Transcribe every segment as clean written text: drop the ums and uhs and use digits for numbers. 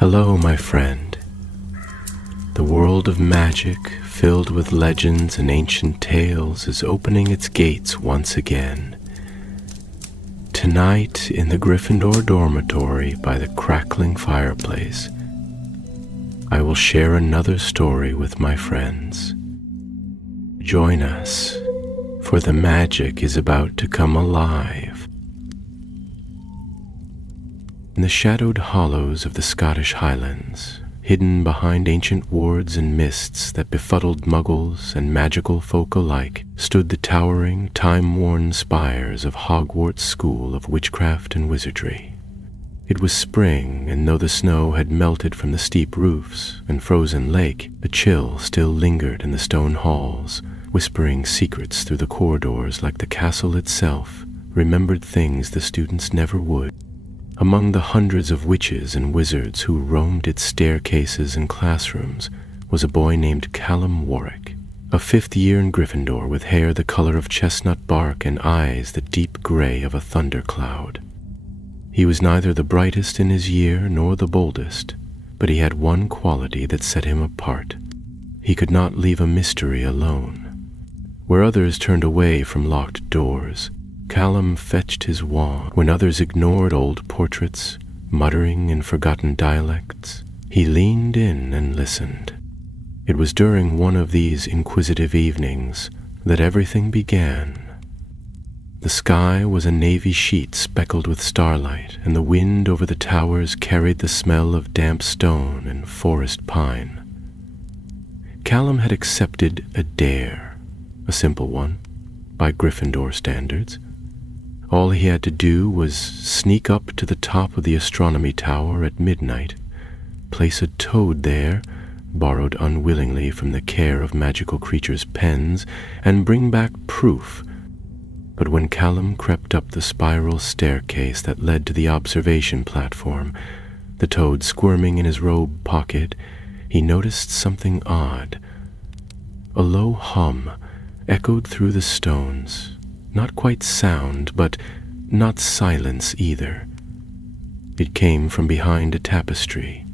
Hello, my friend. The world of magic, filled with legends and ancient tales, is opening its gates once again. Tonight, in the Gryffindor dormitory by the crackling fireplace, I will share another story with my friends. Join us, for the magic is about to come alive. In the shadowed hollows of the Scottish Highlands, hidden behind ancient wards and mists that befuddled muggles and magical folk alike, stood the towering, time-worn spires of Hogwarts School of Witchcraft and Wizardry. It was spring, and though the snow had melted from the steep roofs and frozen lake, the chill still lingered in the stone halls, whispering secrets through the corridors like the castle itself remembered things the students never would. Among the hundreds of witches and wizards who roamed its staircases and classrooms was a boy named Callum Warwick, a fifth year in Gryffindor with hair the color of chestnut bark and eyes the deep gray of a thundercloud. He was neither the brightest in his year nor the boldest, but he had one quality that set him apart. He could not leave a mystery alone. Where others turned away from locked doors, Callum fetched his wand. When others ignored old portraits, muttering in forgotten dialects, he leaned in and listened. It was during one of these inquisitive evenings that everything began. The sky was a navy sheet speckled with starlight, and the wind over the towers carried the smell of damp stone and forest pine. Callum had accepted a dare, a simple one, by Gryffindor standards. All he had to do was sneak up to the top of the astronomy tower at midnight, place a toad there, borrowed unwillingly from the care of magical creatures' pens, and bring back proof. But when Callum crept up the spiral staircase that led to the observation platform, the toad squirming in his robe pocket, he noticed something odd. A low hum echoed through the stones. Not quite sound, but not silence either. It came from behind a tapestry,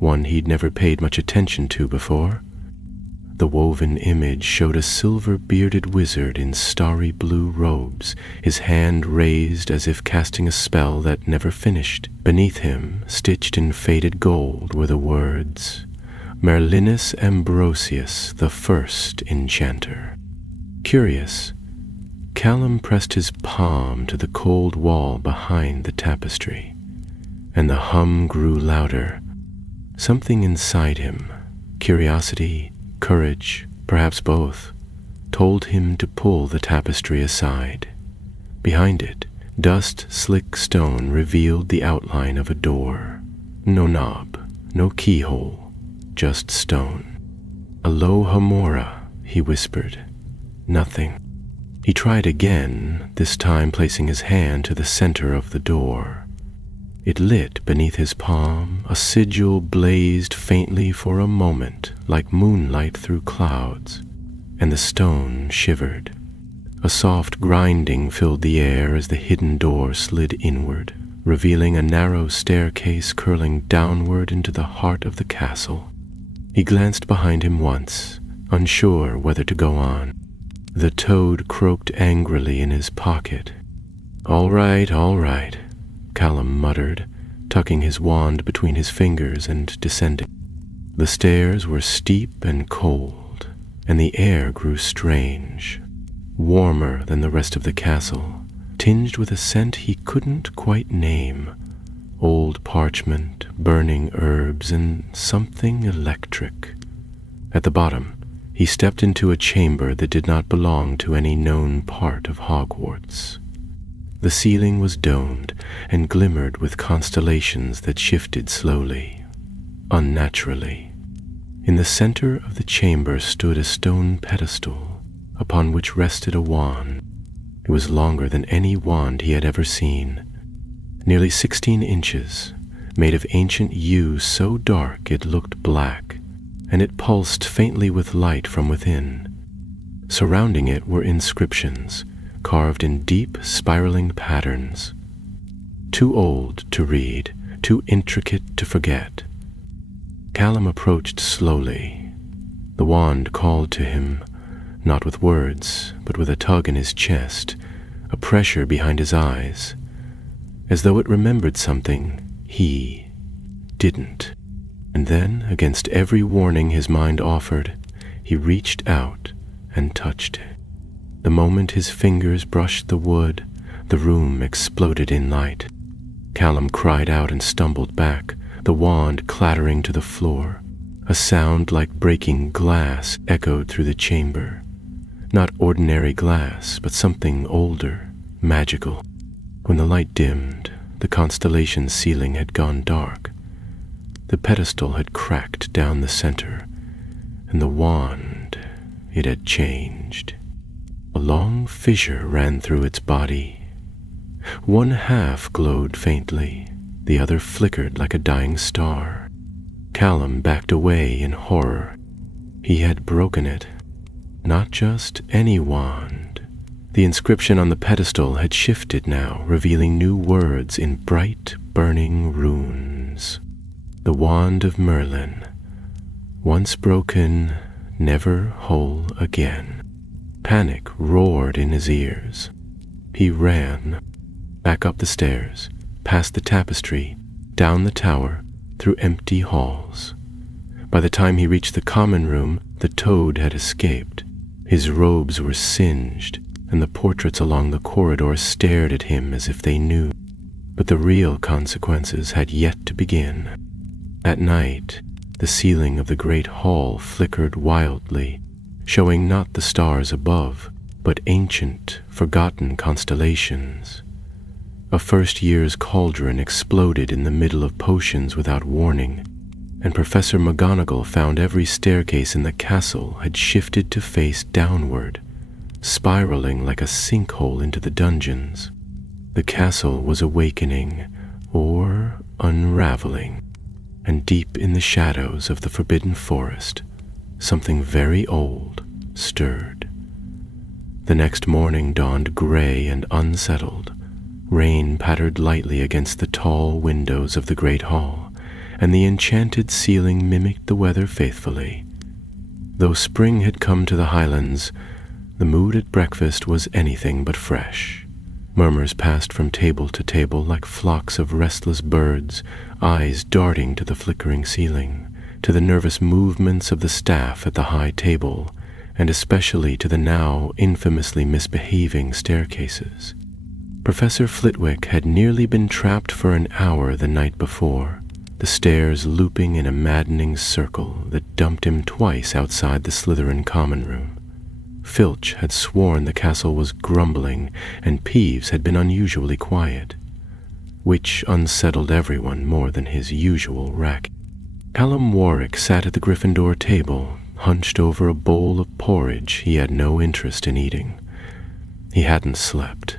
one he'd never paid much attention to before. The woven image showed a silver-bearded wizard in starry blue robes, his hand raised as if casting a spell that never finished. Beneath him, stitched in faded gold, were the words, "Merlinus Ambrosius, the first enchanter." Curious, Callum pressed his palm to the cold wall behind the tapestry, and the hum grew louder. Something inside him, curiosity, courage, perhaps both, told him to pull the tapestry aside. Behind it, dust-slick stone revealed the outline of a door. No knob, no keyhole, just stone. "Alohomora," he whispered. Nothing. He tried again, this time placing his hand to the center of the door. It lit beneath his palm, a sigil blazed faintly for a moment, like moonlight through clouds, and the stone shivered. A soft grinding filled the air as the hidden door slid inward, revealing a narrow staircase curling downward into the heart of the castle. He glanced behind him once, unsure whether to go on. The toad croaked angrily in his pocket. All right, Callum muttered, tucking his wand between his fingers and descending. The stairs were steep and cold, and the air grew strange, warmer than the rest of the castle, tinged with a scent he couldn't quite name. Old parchment, burning herbs, and something electric. At the bottom, he stepped into a chamber that did not belong to any known part of Hogwarts. The ceiling was domed and glimmered with constellations that shifted slowly, unnaturally. In the center of the chamber stood a stone pedestal, upon which rested a wand. It was longer than any wand he had ever seen, nearly 16 inches, made of ancient yew so dark it looked black, and it pulsed faintly with light from within. Surrounding it were inscriptions, carved in deep, spiraling patterns. Too old to read, too intricate to forget, Callum approached slowly. The wand called to him, not with words, but with a tug in his chest, a pressure behind his eyes, as though it remembered something he didn't. And then, against every warning his mind offered, he reached out and touched it. The moment his fingers brushed the wood, the room exploded in light. Callum cried out and stumbled back, the wand clattering to the floor. A sound like breaking glass echoed through the chamber. Not ordinary glass, but something older, magical. When the light dimmed, the constellation's ceiling had gone dark. The pedestal had cracked down the center, and the wand, it had changed. A long fissure ran through its body. One half glowed faintly, the other flickered like a dying star. Callum backed away in horror. He had broken it. Not just any wand. The inscription on the pedestal had shifted now, revealing new words in bright, burning runes. The wand of Merlin. Once broken, never whole again. Panic roared in his ears. He ran, back up the stairs, past the tapestry, down the tower, through empty halls. By the time he reached the common room, the toad had escaped. His robes were singed, and the portraits along the corridor stared at him as if they knew. But the real consequences had yet to begin. At night, the ceiling of the great hall flickered wildly, showing not the stars above, but ancient, forgotten constellations. A first year's cauldron exploded in the middle of potions without warning, and Professor McGonagall found every staircase in the castle had shifted to face downward, spiraling like a sinkhole into the dungeons. The castle was awakening, or unraveling, and deep in the shadows of the forbidden forest, something very old stirred. The next morning dawned gray and unsettled. Rain pattered lightly against the tall windows of the great hall, and the enchanted ceiling mimicked the weather faithfully. Though spring had come to the Highlands, the mood at breakfast was anything but fresh. Murmurs passed from table to table like flocks of restless birds, eyes darting to the flickering ceiling, to the nervous movements of the staff at the high table, and especially to the now infamously misbehaving staircases. Professor Flitwick had nearly been trapped for an hour the night before, the stairs looping in a maddening circle that dumped him twice outside the Slytherin common room. Filch had sworn the castle was grumbling, and Peeves had been unusually quiet, which unsettled everyone more than his usual racket. Callum Warwick sat at the Gryffindor table, hunched over a bowl of porridge he had no interest in eating. He hadn't slept.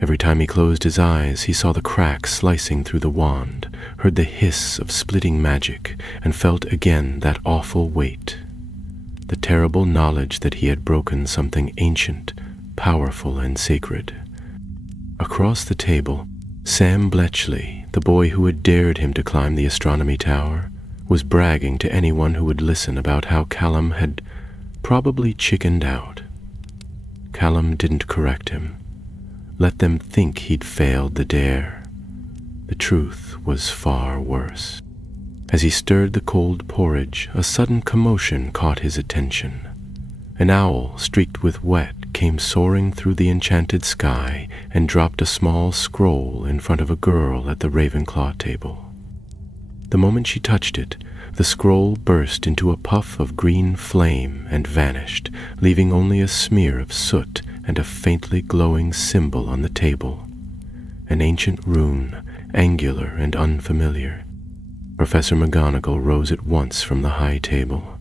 Every time he closed his eyes, he saw the crack slicing through the wand, heard the hiss of splitting magic, and felt again that awful weight. The terrible knowledge that he had broken something ancient, powerful, and sacred. Across the table, Sam Bletchley, the boy who had dared him to climb the astronomy tower, was bragging to anyone who would listen about how Callum had probably chickened out. Callum didn't correct him. Let them think he'd failed the dare. The truth was far worse. As he stirred the cold porridge, a sudden commotion caught his attention. An owl, streaked with wet, came soaring through the enchanted sky and dropped a small scroll in front of a girl at the Ravenclaw table. The moment she touched it, the scroll burst into a puff of green flame and vanished, leaving only a smear of soot and a faintly glowing symbol on the table. An ancient rune, angular and unfamiliar. Professor McGonagall rose at once from the high table.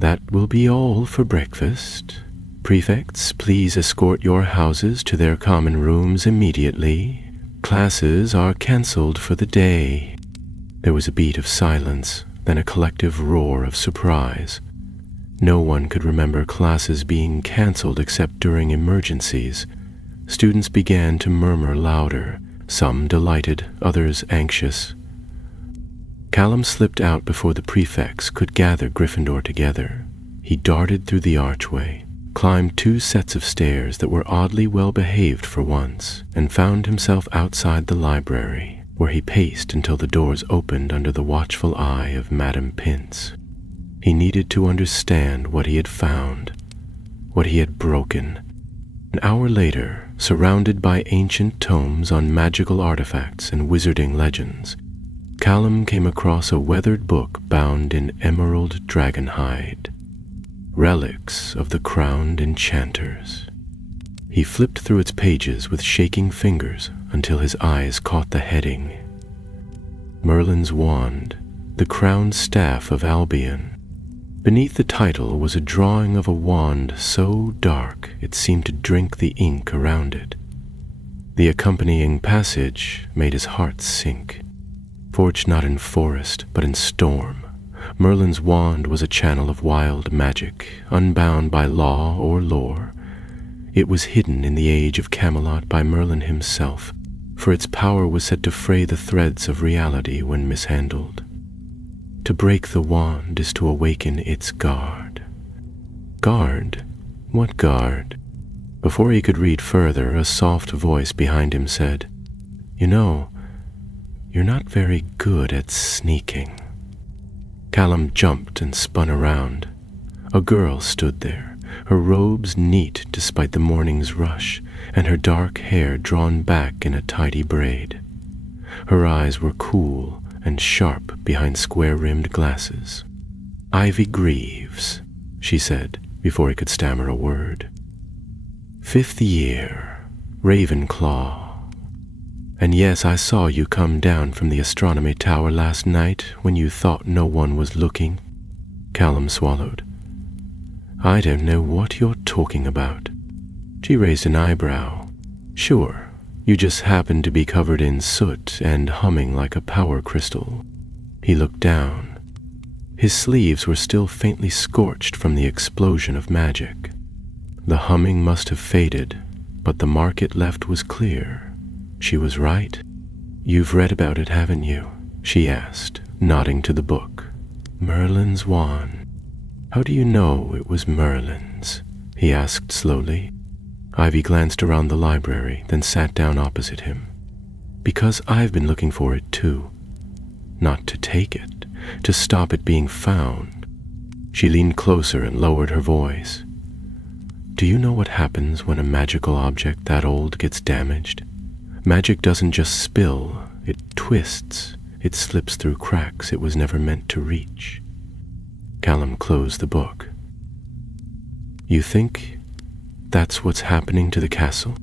"That will be all for breakfast. Prefects, please escort your houses to their common rooms immediately. Classes are cancelled for the day." There was a beat of silence, then a collective roar of surprise. No one could remember classes being cancelled except during emergencies. Students began to murmur louder, some delighted, others anxious. Callum slipped out before the prefects could gather Gryffindor together. He darted through the archway, climbed 2 sets of stairs that were oddly well behaved for once, and found himself outside the library, where he paced until the doors opened under the watchful eye of Madame Pince. He needed to understand what he had found, what he had broken. An hour later, surrounded by ancient tomes on magical artifacts and wizarding legends, Callum came across a weathered book bound in emerald dragonhide, relics of the crowned enchanters. He flipped through its pages with shaking fingers until his eyes caught the heading: Merlin's Wand, the crowned staff of Albion. Beneath the title was a drawing of a wand so dark it seemed to drink the ink around it. The accompanying passage made his heart sink. Forged not in forest, but in storm, Merlin's wand was a channel of wild magic, unbound by law or lore. It was hidden in the age of Camelot by Merlin himself, for its power was said to fray the threads of reality when mishandled. To break the wand is to awaken its guard. Guard? What guard? Before he could read further, a soft voice behind him said, "You know, you're not very good at sneaking." Callum jumped and spun around. A girl stood there, her robes neat despite the morning's rush, and her dark hair drawn back in a tidy braid. Her eyes were cool and sharp behind square-rimmed glasses. "Ivy Greaves," she said before he could stammer a word. "5th year, Ravenclaw. And yes, I saw you come down from the astronomy tower last night when you thought no one was looking." Callum swallowed. "I don't know what you're talking about." She raised an eyebrow. "Sure, you just happened to be covered in soot and humming like a power crystal." He looked down. His sleeves were still faintly scorched from the explosion of magic. The humming must have faded, but the mark it left was clear. She was right. "You've read about it, haven't you?" she asked, nodding to the book. "Merlin's wand. How do you know it was Merlin's?" he asked slowly. Ivy glanced around the library, then sat down opposite him. "Because I've been looking for it too. Not to take it, to stop it being found." She leaned closer and lowered her voice. "Do you know what happens when a magical object that old gets damaged? Magic doesn't just spill, it twists. It slips through cracks it was never meant to reach." Callum closed the book. "You think that's what's happening to the castle?"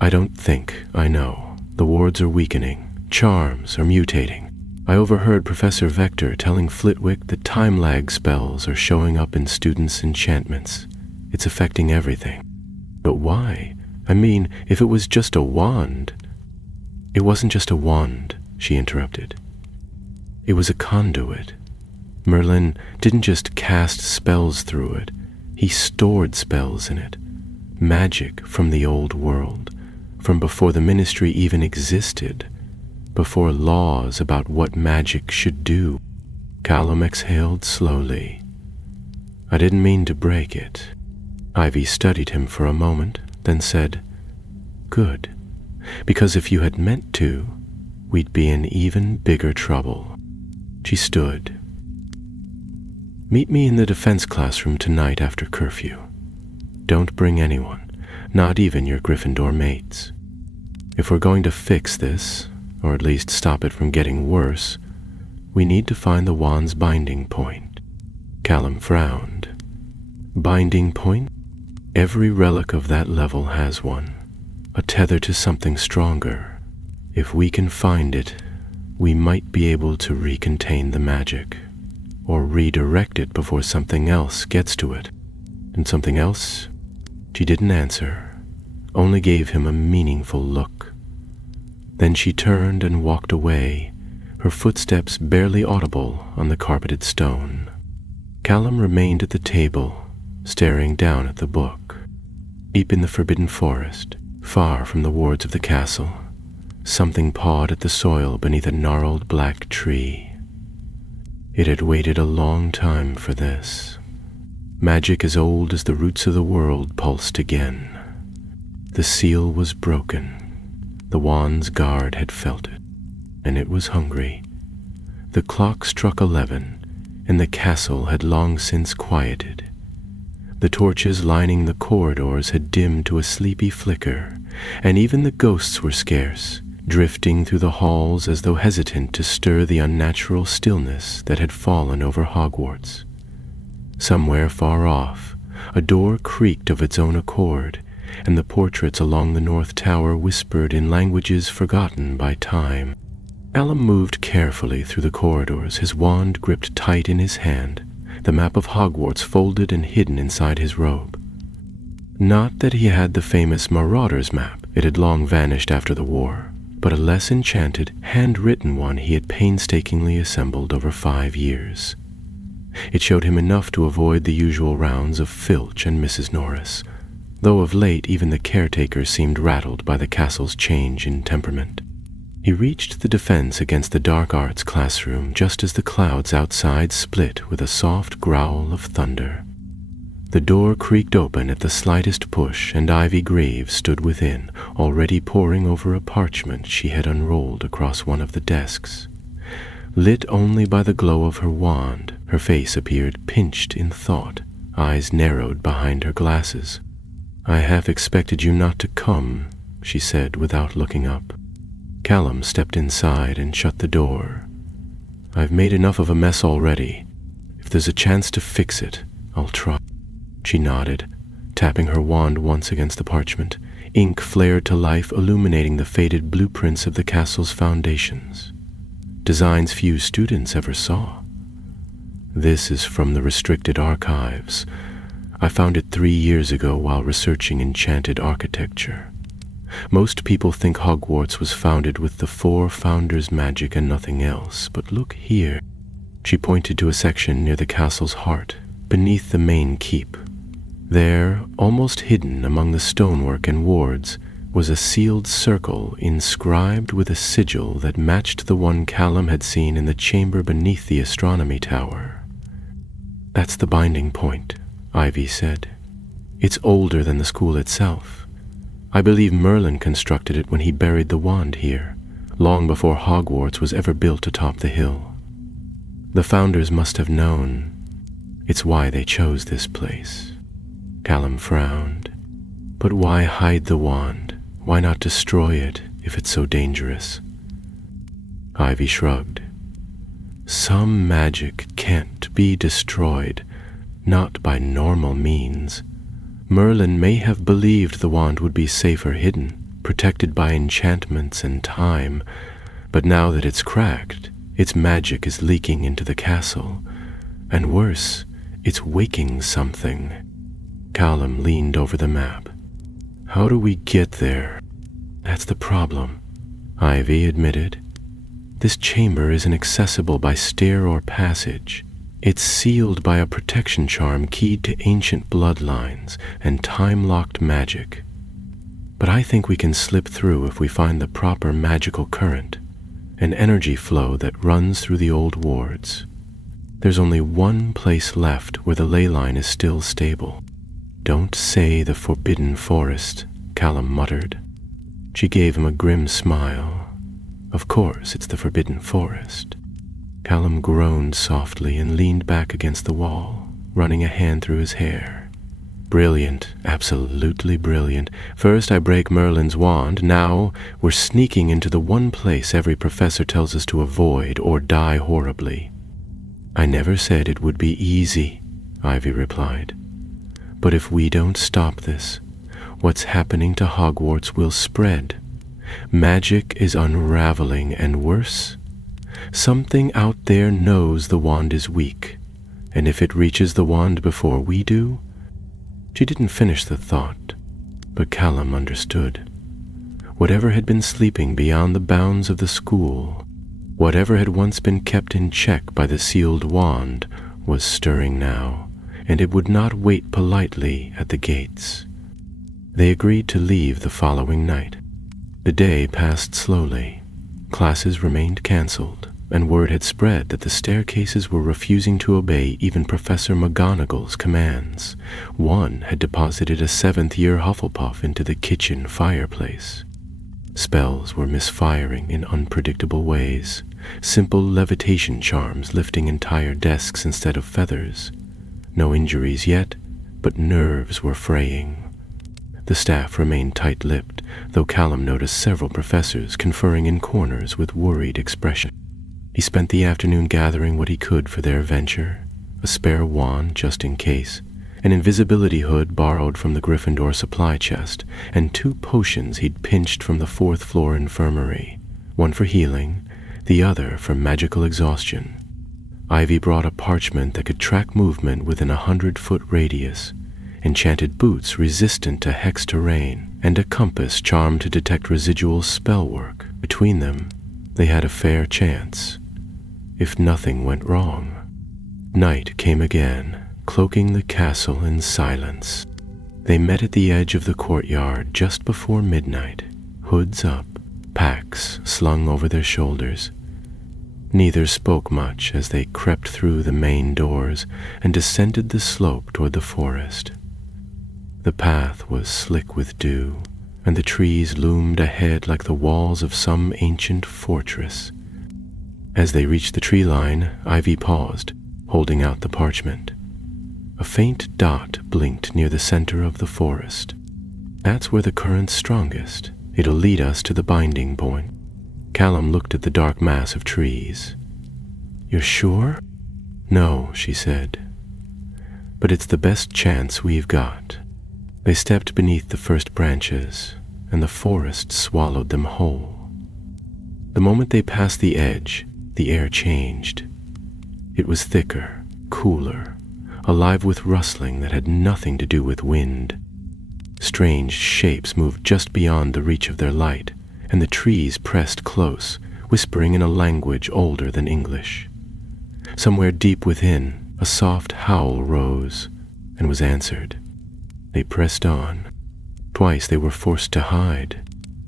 "I don't think, I know. The wards are weakening. Charms are mutating. I overheard Professor Vector telling Flitwick that time lag spells are showing up in students' enchantments. It's affecting everything. But why? I mean, if it was just a wand..." "It wasn't just a wand," she interrupted. "It was a conduit. Merlin didn't just cast spells through it. He stored spells in it. Magic from the old world, from before the ministry even existed, before laws about what magic should do." Callum exhaled slowly. "I didn't mean to break it." Ivy studied him for a moment, then said, "Good. Because if you had meant to, we'd be in even bigger trouble." She stood. "Meet me in the defense classroom tonight after curfew. Don't bring anyone, not even your Gryffindor mates. If we're going to fix this, or at least stop it from getting worse, we need to find the wand's binding point." Callum frowned. "Binding point? Every relic of that level has one. A tether to something stronger. If we can find it, we might be able to recontain the magic, or redirect it before something else gets to it." "And something else?" She didn't answer, only gave him a meaningful look. Then she turned and walked away, her footsteps barely audible on the carpeted stone. Callum remained at the table, staring down at the book. Deep in the forbidden forest, far from the wards of the castle, something pawed at the soil beneath a gnarled black tree. It had waited a long time for this. Magic as old as the roots of the world pulsed again. The seal was broken. The wand's guard had felt it, and it was hungry. The clock struck 11, and the castle had long since quieted. The torches lining the corridors had dimmed to a sleepy flicker, and even the ghosts were scarce, drifting through the halls as though hesitant to stir the unnatural stillness that had fallen over Hogwarts. Somewhere far off, a door creaked of its own accord, and the portraits along the north tower whispered in languages forgotten by time. Callum moved carefully through the corridors, his wand gripped tight in his hand, the map of Hogwarts folded and hidden inside his robe. Not that he had the famous Marauder's map, it had long vanished after the war, but a less enchanted, hand-written one he had painstakingly assembled over 5 years. It showed him enough to avoid the usual rounds of Filch and Mrs. Norris, though of late even the caretaker seemed rattled by the castle's change in temperament. He reached the defense against the dark arts classroom just as the clouds outside split with a soft growl of thunder. The door creaked open at the slightest push, and Ivy Greaves stood within, already poring over a parchment she had unrolled across one of the desks. Lit only by the glow of her wand, her face appeared pinched in thought, eyes narrowed behind her glasses. "I half expected you not to come," she said without looking up. Callum stepped inside and shut the door. "I've made enough of a mess already. If there's a chance to fix it, I'll try." She nodded, tapping her wand once against the parchment. Ink flared to life, illuminating the faded blueprints of the castle's foundations. Designs few students ever saw. "This is from the restricted archives. I found it 3 years ago while researching enchanted architecture. Most people think Hogwarts was founded with the 4 founders' magic and nothing else, but look here." She pointed to a section near the castle's heart, beneath the main keep. There, almost hidden among the stonework and wards, was a sealed circle inscribed with a sigil that matched the one Callum had seen in the chamber beneath the astronomy tower. "That's the binding point," Ivy said. "It's older than the school itself. I believe Merlin constructed it when he buried the wand here, long before Hogwarts was ever built atop the hill. The founders must have known. It's why they chose this place." Callum frowned. "But why hide the wand? Why not destroy it if it's so dangerous?" Ivy shrugged. "Some magic can't be destroyed, not by normal means. Merlin may have believed the wand would be safer hidden, protected by enchantments and time, but now that it's cracked, its magic is leaking into the castle, and worse, it's waking something." Callum leaned over the map. "How do we get there?" "That's the problem," Ivy admitted. "This chamber isn't accessible by stair or passage. It's sealed by a protection charm keyed to ancient bloodlines and time-locked magic. But I think we can slip through if we find the proper magical current, an energy flow that runs through the old wards. There's only one place left where the ley line is still stable." "Don't say the Forbidden Forest," Callum muttered. She gave him a grim smile. "Of course it's the Forbidden Forest." Callum groaned softly and leaned back against the wall, running a hand through his hair. "Brilliant, absolutely brilliant. First I break Merlin's wand, now we're sneaking into the one place every professor tells us to avoid or die horribly." "I never said it would be easy," Ivy replied. "But if we don't stop this, what's happening to Hogwarts will spread. Magic is unraveling, and worse, something out there knows the wand is weak, and if it reaches the wand before we do..." She didn't finish the thought, but Callum understood. Whatever had been sleeping beyond the bounds of the school, whatever had once been kept in check by the sealed wand, was stirring now, and it would not wait politely at the gates. They agreed to leave the following night. The day passed slowly. Classes remained cancelled. and word had spread that the staircases were refusing to obey even Professor McGonagall's commands. One had deposited a seventh-year Hufflepuff into the kitchen fireplace. Spells were misfiring in unpredictable ways, simple levitation charms lifting entire desks instead of feathers. No injuries yet, but nerves were fraying. The staff remained tight-lipped, though Callum noticed several professors conferring in corners with worried expression. He spent the afternoon gathering what he could for their venture, a spare wand just in case, an invisibility hood borrowed from the Gryffindor supply chest, and 2 potions he'd pinched from the 4th-floor infirmary, one for healing, the other for magical exhaustion. Ivy brought a parchment that could track movement within a 100-foot radius, enchanted boots resistant to hex terrain, and a compass charmed to detect residual spell work. Between them, they had a fair chance, if nothing went wrong. Night came again, cloaking the castle in silence. They met at the edge of the courtyard just before midnight, hoods up, packs slung over their shoulders. Neither spoke much as they crept through the main doors and descended the slope toward the forest. The path was slick with dew, and the trees loomed ahead like the walls of some ancient fortress. As they reached the tree line, Ivy paused, holding out the parchment. A faint dot blinked near the center of the forest. That's where the current's strongest. It'll lead us to the binding point. Callum looked at the dark mass of trees. "You're sure?" "No," she said. "But it's the best chance we've got." They stepped beneath the first branches, and the forest swallowed them whole. The moment they passed the edge, the air changed. It was thicker, cooler, alive with rustling that had nothing to do with wind. Strange shapes moved just beyond the reach of their light, and the trees pressed close, whispering in a language older than English. Somewhere deep within, a soft howl rose and was answered. They pressed on. Twice they were forced to hide.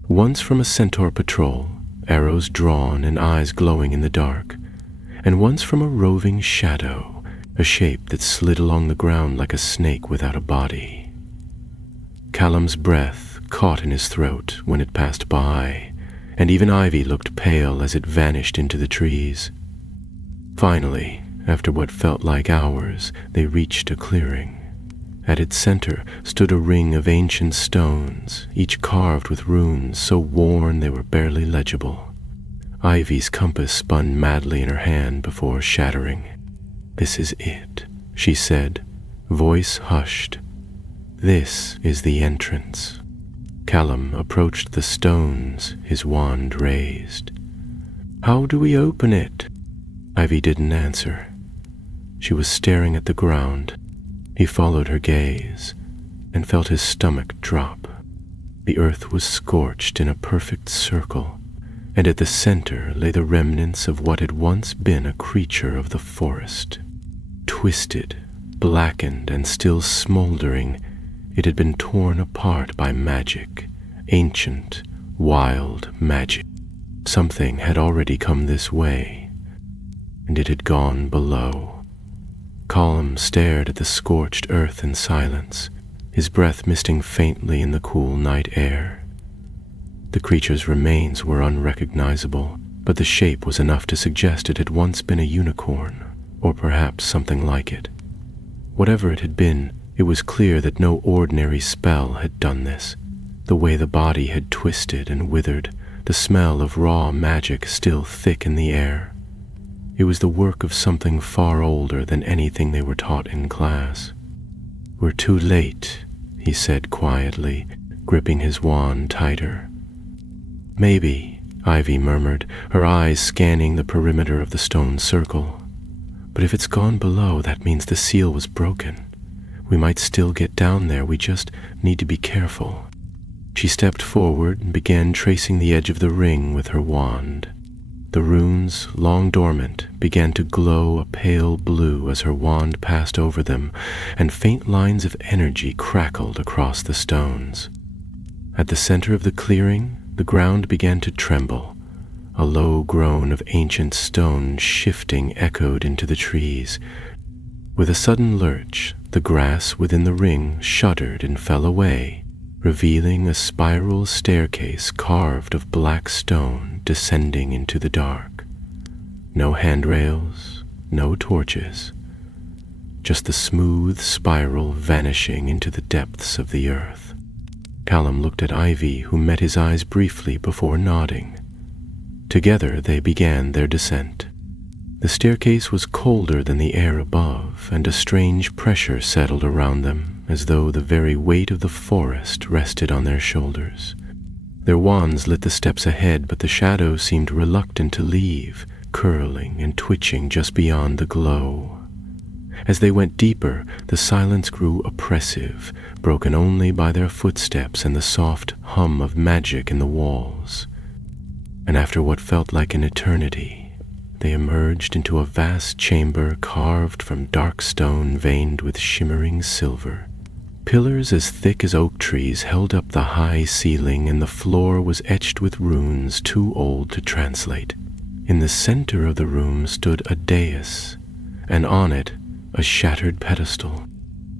Once from a centaur patrol, arrows drawn and eyes glowing in the dark, and once from a roving shadow, a shape that slid along the ground like a snake without a body. Callum's breath caught in his throat when it passed by, and even Ivy looked pale as it vanished into the trees. Finally, after what felt like hours, they reached a clearing. At its center stood a ring of ancient stones, each carved with runes so worn they were barely legible. Ivy's compass spun madly in her hand before shattering. "This is it," she said, voice hushed. "This is the entrance." Callum approached the stones, his wand raised. "How do we open it?" Ivy didn't answer. She was staring at the ground. He followed her gaze and felt his stomach drop. The earth was scorched in a perfect circle, and at the center lay the remnants of what had once been a creature of the forest. Twisted, blackened, and still smoldering, it had been torn apart by magic, ancient, wild magic. Something had already come this way, and it had gone below. Callum stared at the scorched earth in silence, his breath misting faintly in the cool night air. The creature's remains were unrecognizable, but the shape was enough to suggest it had once been a unicorn, or perhaps something like it. Whatever it had been, it was clear that no ordinary spell had done this. The way the body had twisted and withered, the smell of raw magic still thick in the air. It was the work of something far older than anything they were taught in class. "We're too late," he said quietly, gripping his wand tighter. "Maybe," Ivy murmured, her eyes scanning the perimeter of the stone circle. "But if it's gone below, that means the seal was broken. We might still get down there, we just need to be careful." She stepped forward and began tracing the edge of the ring with her wand. The runes, long dormant, began to glow a pale blue as her wand passed over them, and faint lines of energy crackled across the stones. At the center of the clearing, the ground began to tremble. A low groan of ancient stone shifting echoed into the trees. With a sudden lurch, the grass within the ring shuddered and fell away, revealing a spiral staircase carved of black stone descending into the dark. No handrails, no torches, just the smooth spiral vanishing into the depths of the earth. Callum looked at Ivy, who met his eyes briefly before nodding. Together they began their descent. The staircase was colder than the air above, and a strange pressure settled around them, as though the very weight of the forest rested on their shoulders. Their wands lit the steps ahead, but the shadow seemed reluctant to leave, curling and twitching just beyond the glow. As they went deeper, the silence grew oppressive, broken only by their footsteps and the soft hum of magic in the walls. And after what felt like an eternity, they emerged into a vast chamber carved from dark stone veined with shimmering silver. Pillars as thick as oak trees held up the high ceiling, and the floor was etched with runes too old to translate. In the center of the room stood a dais, and on it a shattered pedestal.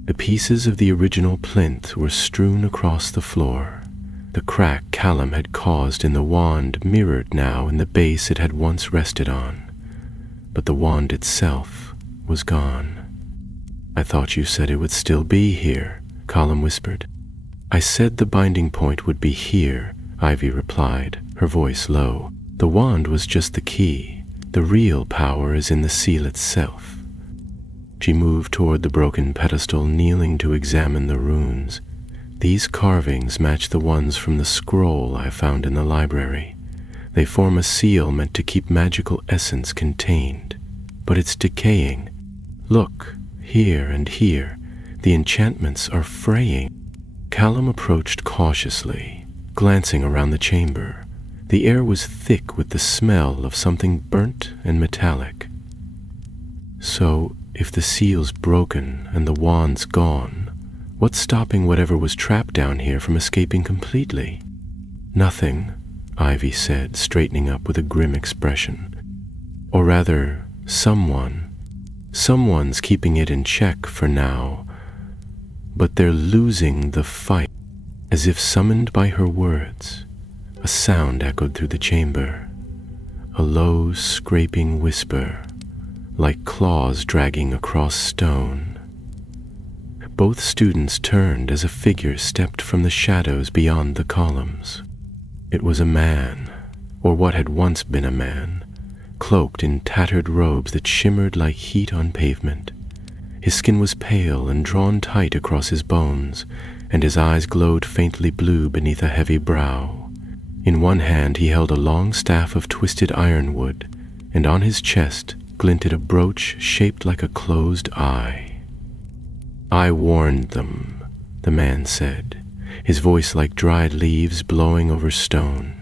The pieces of the original plinth were strewn across the floor. The crack Callum had caused in the wand mirrored now in the base it had once rested on. But the wand itself was gone. "I thought you said it would still be here," Callum whispered. "I said the binding point would be here," Ivy replied, her voice low. "The wand was just the key. The real power is in the seal itself." She moved toward the broken pedestal, kneeling to examine the runes. "These carvings match the ones from the scroll I found in the library. They form a seal meant to keep magical essence contained. But it's decaying. Look, here and here, the enchantments are fraying." Callum approached cautiously, glancing around the chamber. The air was thick with the smell of something burnt and metallic. "So, if the seal's broken and the wand's gone, what's stopping whatever was trapped down here from escaping completely?" "Nothing," Ivy said, straightening up with a grim expression. "Or rather, someone's keeping it in check for now, but they're losing the fight." As if summoned by her words, a sound echoed through the chamber, a low, scraping whisper, like claws dragging across stone. Both students turned as a figure stepped from the shadows beyond the columns. It was a man, or what had once been a man, cloaked in tattered robes that shimmered like heat on pavement. His skin was pale and drawn tight across his bones, and his eyes glowed faintly blue beneath a heavy brow. In one hand he held a long staff of twisted ironwood, and on his chest glinted a brooch shaped like a closed eye. "I warned them," the man said, his voice like dried leaves blowing over stone.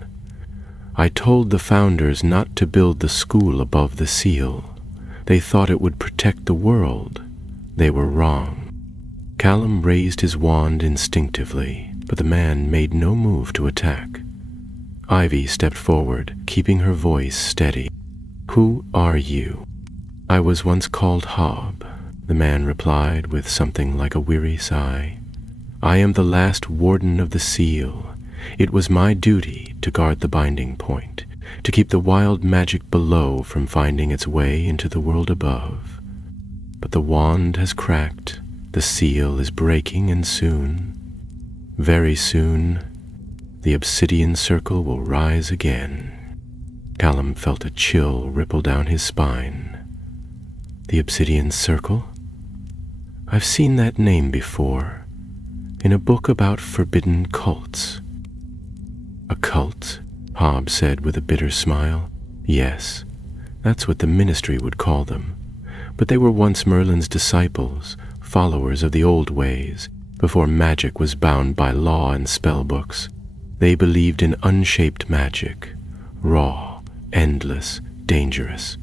"I told the founders not to build the school above the seal. They thought it would protect the world. They were wrong." Callum raised his wand instinctively, but the man made no move to attack. Ivy stepped forward, keeping her voice steady. "Who are you?" "I was once called Hob," the man replied with something like a weary sigh. "I am the last warden of the seal. It was my duty to guard the binding point, to keep the wild magic below from finding its way into the world above. But the wand has cracked, the seal is breaking, and soon, very soon, the obsidian circle will rise again." Callum felt a chill ripple down his spine. The obsidian circle? I've seen that name before, in a book about forbidden cults. "A cult?" Hob said with a bitter smile. "Yes, that's what the ministry would call them. But they were once Merlin's disciples, followers of the old ways, before magic was bound by law and spell books. They believed in unshaped magic, raw, endless, dangerous.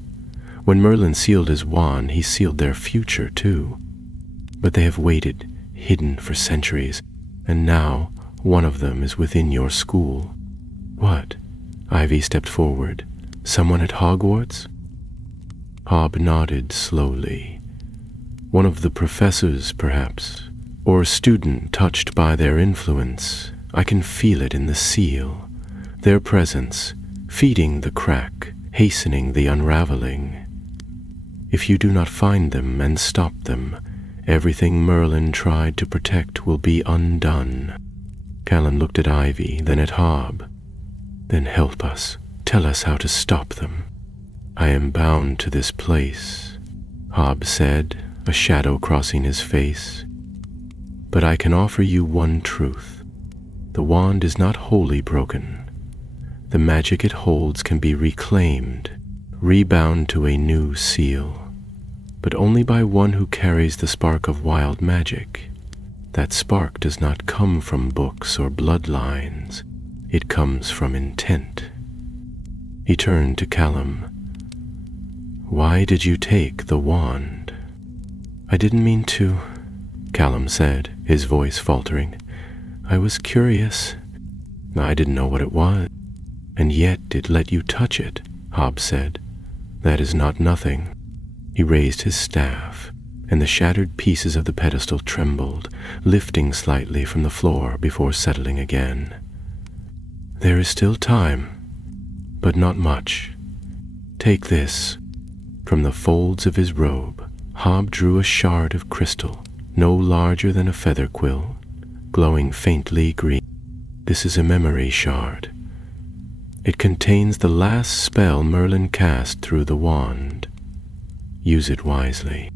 When Merlin sealed his wand, he sealed their future too. But they have waited, hidden for centuries, and now one of them is within your school." "What?" Ivy stepped forward, Someone at Hogwarts? Hob nodded slowly. One of the professors, perhaps, or a student touched by their influence. I can feel it in the seal. Their presence, feeding the crack, hastening the unraveling. If you do not find them and stop them, everything Merlin tried to protect will be undone. Callum looked at Ivy, then at Hob. Then help us. Tell us how to stop them. I am bound to this place, Hob said, a shadow crossing his face. But I can offer you one truth. The wand is not wholly broken. The magic it holds can be reclaimed, rebound to a new seal, but only by one who carries the spark of wild magic. That spark does not come from books or bloodlines. It comes from intent. He turned to Callum. Why did you take the wand? I didn't mean to, Callum said, his voice faltering. I was curious. I didn't know what it was. And yet it let you touch it, Hob said. That is not nothing. He raised his staff, and the shattered pieces of the pedestal trembled, lifting slightly from the floor before settling again. There is still time, but not much. Take this. From the folds of his robe, Hob drew a shard of crystal, no larger than a feather quill, glowing faintly green. This is a memory shard. It contains the last spell Merlin cast through the wand. Use it wisely.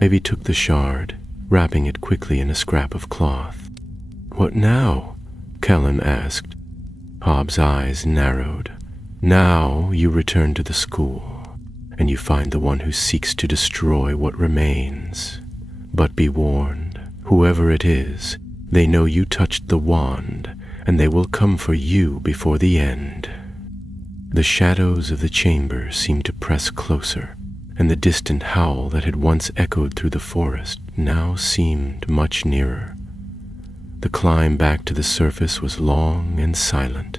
Ivy took the shard, wrapping it quickly in a scrap of cloth. What now? Callum asked. Hob's eyes narrowed. Now you return to the school, and you find the one who seeks to destroy what remains. But be warned, whoever it is, they know you touched the wand, and they will come for you before the end. The shadows of the chamber seemed to press closer, and the distant howl that had once echoed through the forest now seemed much nearer. The climb back to the surface was long and silent.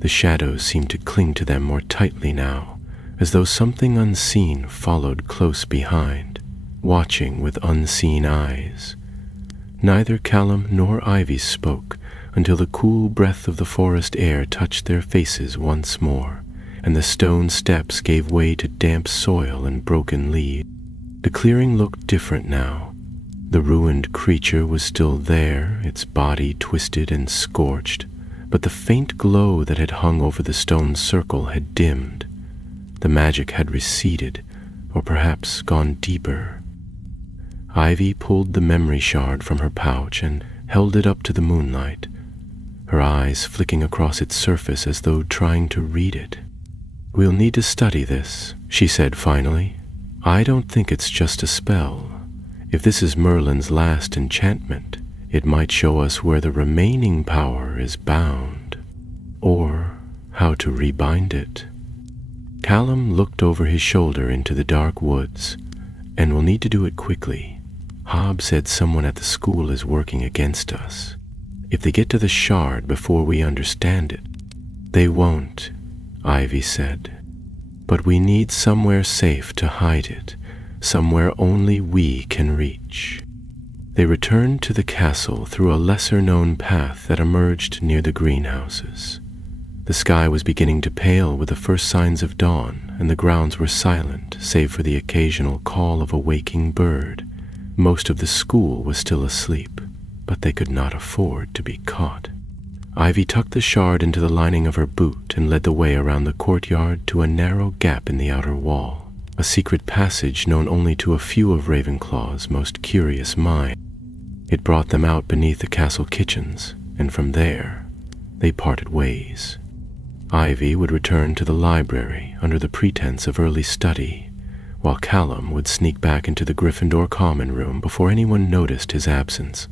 The shadows seemed to cling to them more tightly now, as though something unseen followed close behind, watching with unseen eyes. Neither Callum nor Ivy spoke until the cool breath of the forest air touched their faces once more, and the stone steps gave way to damp soil and broken leaves. The clearing looked different now. The ruined creature was still there, its body twisted and scorched, but the faint glow that had hung over the stone circle had dimmed. The magic had receded, or perhaps gone deeper. Ivy pulled the memory shard from her pouch and held it up to the moonlight, her eyes flicking across its surface as though trying to read it. We'll need to study this, she said finally. I don't think it's just a spell. If this is Merlin's last enchantment, it might show us where the remaining power is bound, or how to rebind it. Callum looked over his shoulder into the dark woods, and we'll need to do it quickly. Hob said someone at the school is working against us. If they get to the shard before we understand it, they won't, Ivy said. But we need somewhere safe to hide it, somewhere only we can reach. They returned to the castle through a lesser-known path that emerged near the greenhouses. The sky was beginning to pale with the first signs of dawn, and the grounds were silent, save for the occasional call of a waking bird. Most of the school was still asleep, but they could not afford to be caught. Ivy tucked the shard into the lining of her boot and led the way around the courtyard to a narrow gap in the outer wall, a secret passage known only to a few of Ravenclaw's most curious minds. It brought them out beneath the castle kitchens, and from there, they parted ways. Ivy would return to the library under the pretense of early study, while Callum would sneak back into the Gryffindor common room before anyone noticed his absence.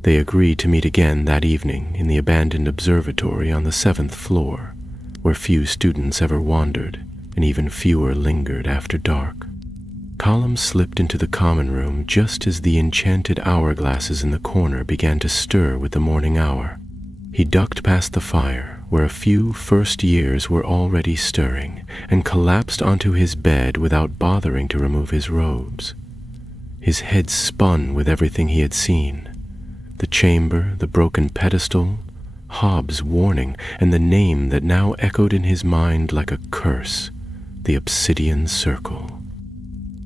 They agreed to meet again that evening in the abandoned observatory on the 7th floor, where few students ever wandered, and even fewer lingered after dark. Callum slipped into the common room just as the enchanted hourglasses in the corner began to stir with the morning hour. He ducked past the fire, where a few first years were already stirring, and collapsed onto his bed without bothering to remove his robes. His head spun with everything he had seen. The chamber, the broken pedestal, Hobbs' warning, and the name that now echoed in his mind like a curse, the Obsidian Circle.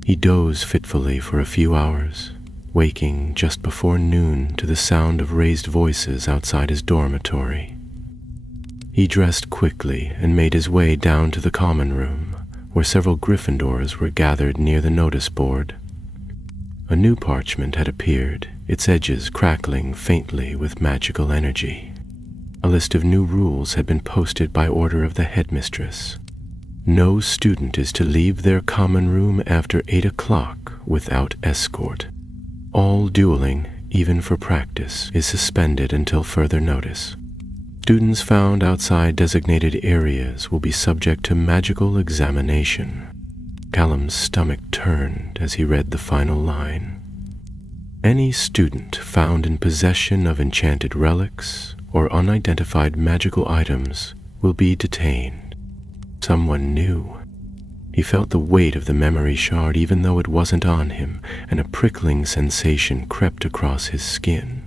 He dozed fitfully for a few hours, waking just before noon to the sound of raised voices outside his dormitory. He dressed quickly and made his way down to the common room, where several Gryffindors were gathered near the notice board. A new parchment had appeared, its edges crackling faintly with magical energy. A list of new rules had been posted by order of the headmistress. No student is to leave their common room after 8 o'clock without escort. All dueling, even for practice, is suspended until further notice. Students found outside designated areas will be subject to magical examination. Callum's stomach turned as he read the final line. Any student found in possession of enchanted relics or unidentified magical items will be detained. Someone knew. He felt the weight of the memory shard even though it wasn't on him, and a prickling sensation crept across his skin.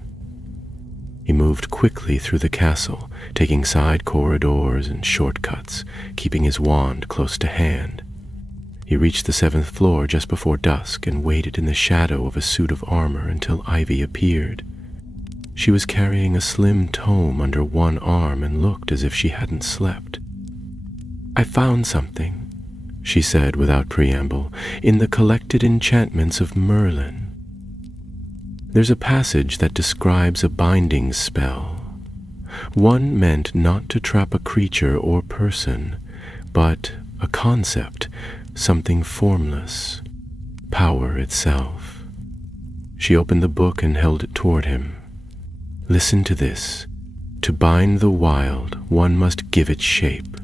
He moved quickly through the castle, taking side corridors and shortcuts, keeping his wand close to hand. He reached the 7th floor just before dusk and waited in the shadow of a suit of armor until Ivy appeared. She was carrying a slim tome under one arm and looked as if she hadn't slept. "I found something," she said without preamble, "in the collected enchantments of Merlin. There's a passage that describes a binding spell. One meant not to trap a creature or person, but a concept, something formless, power itself." She opened the book and held it toward him. "Listen to this. To bind the wild, one must give it shape.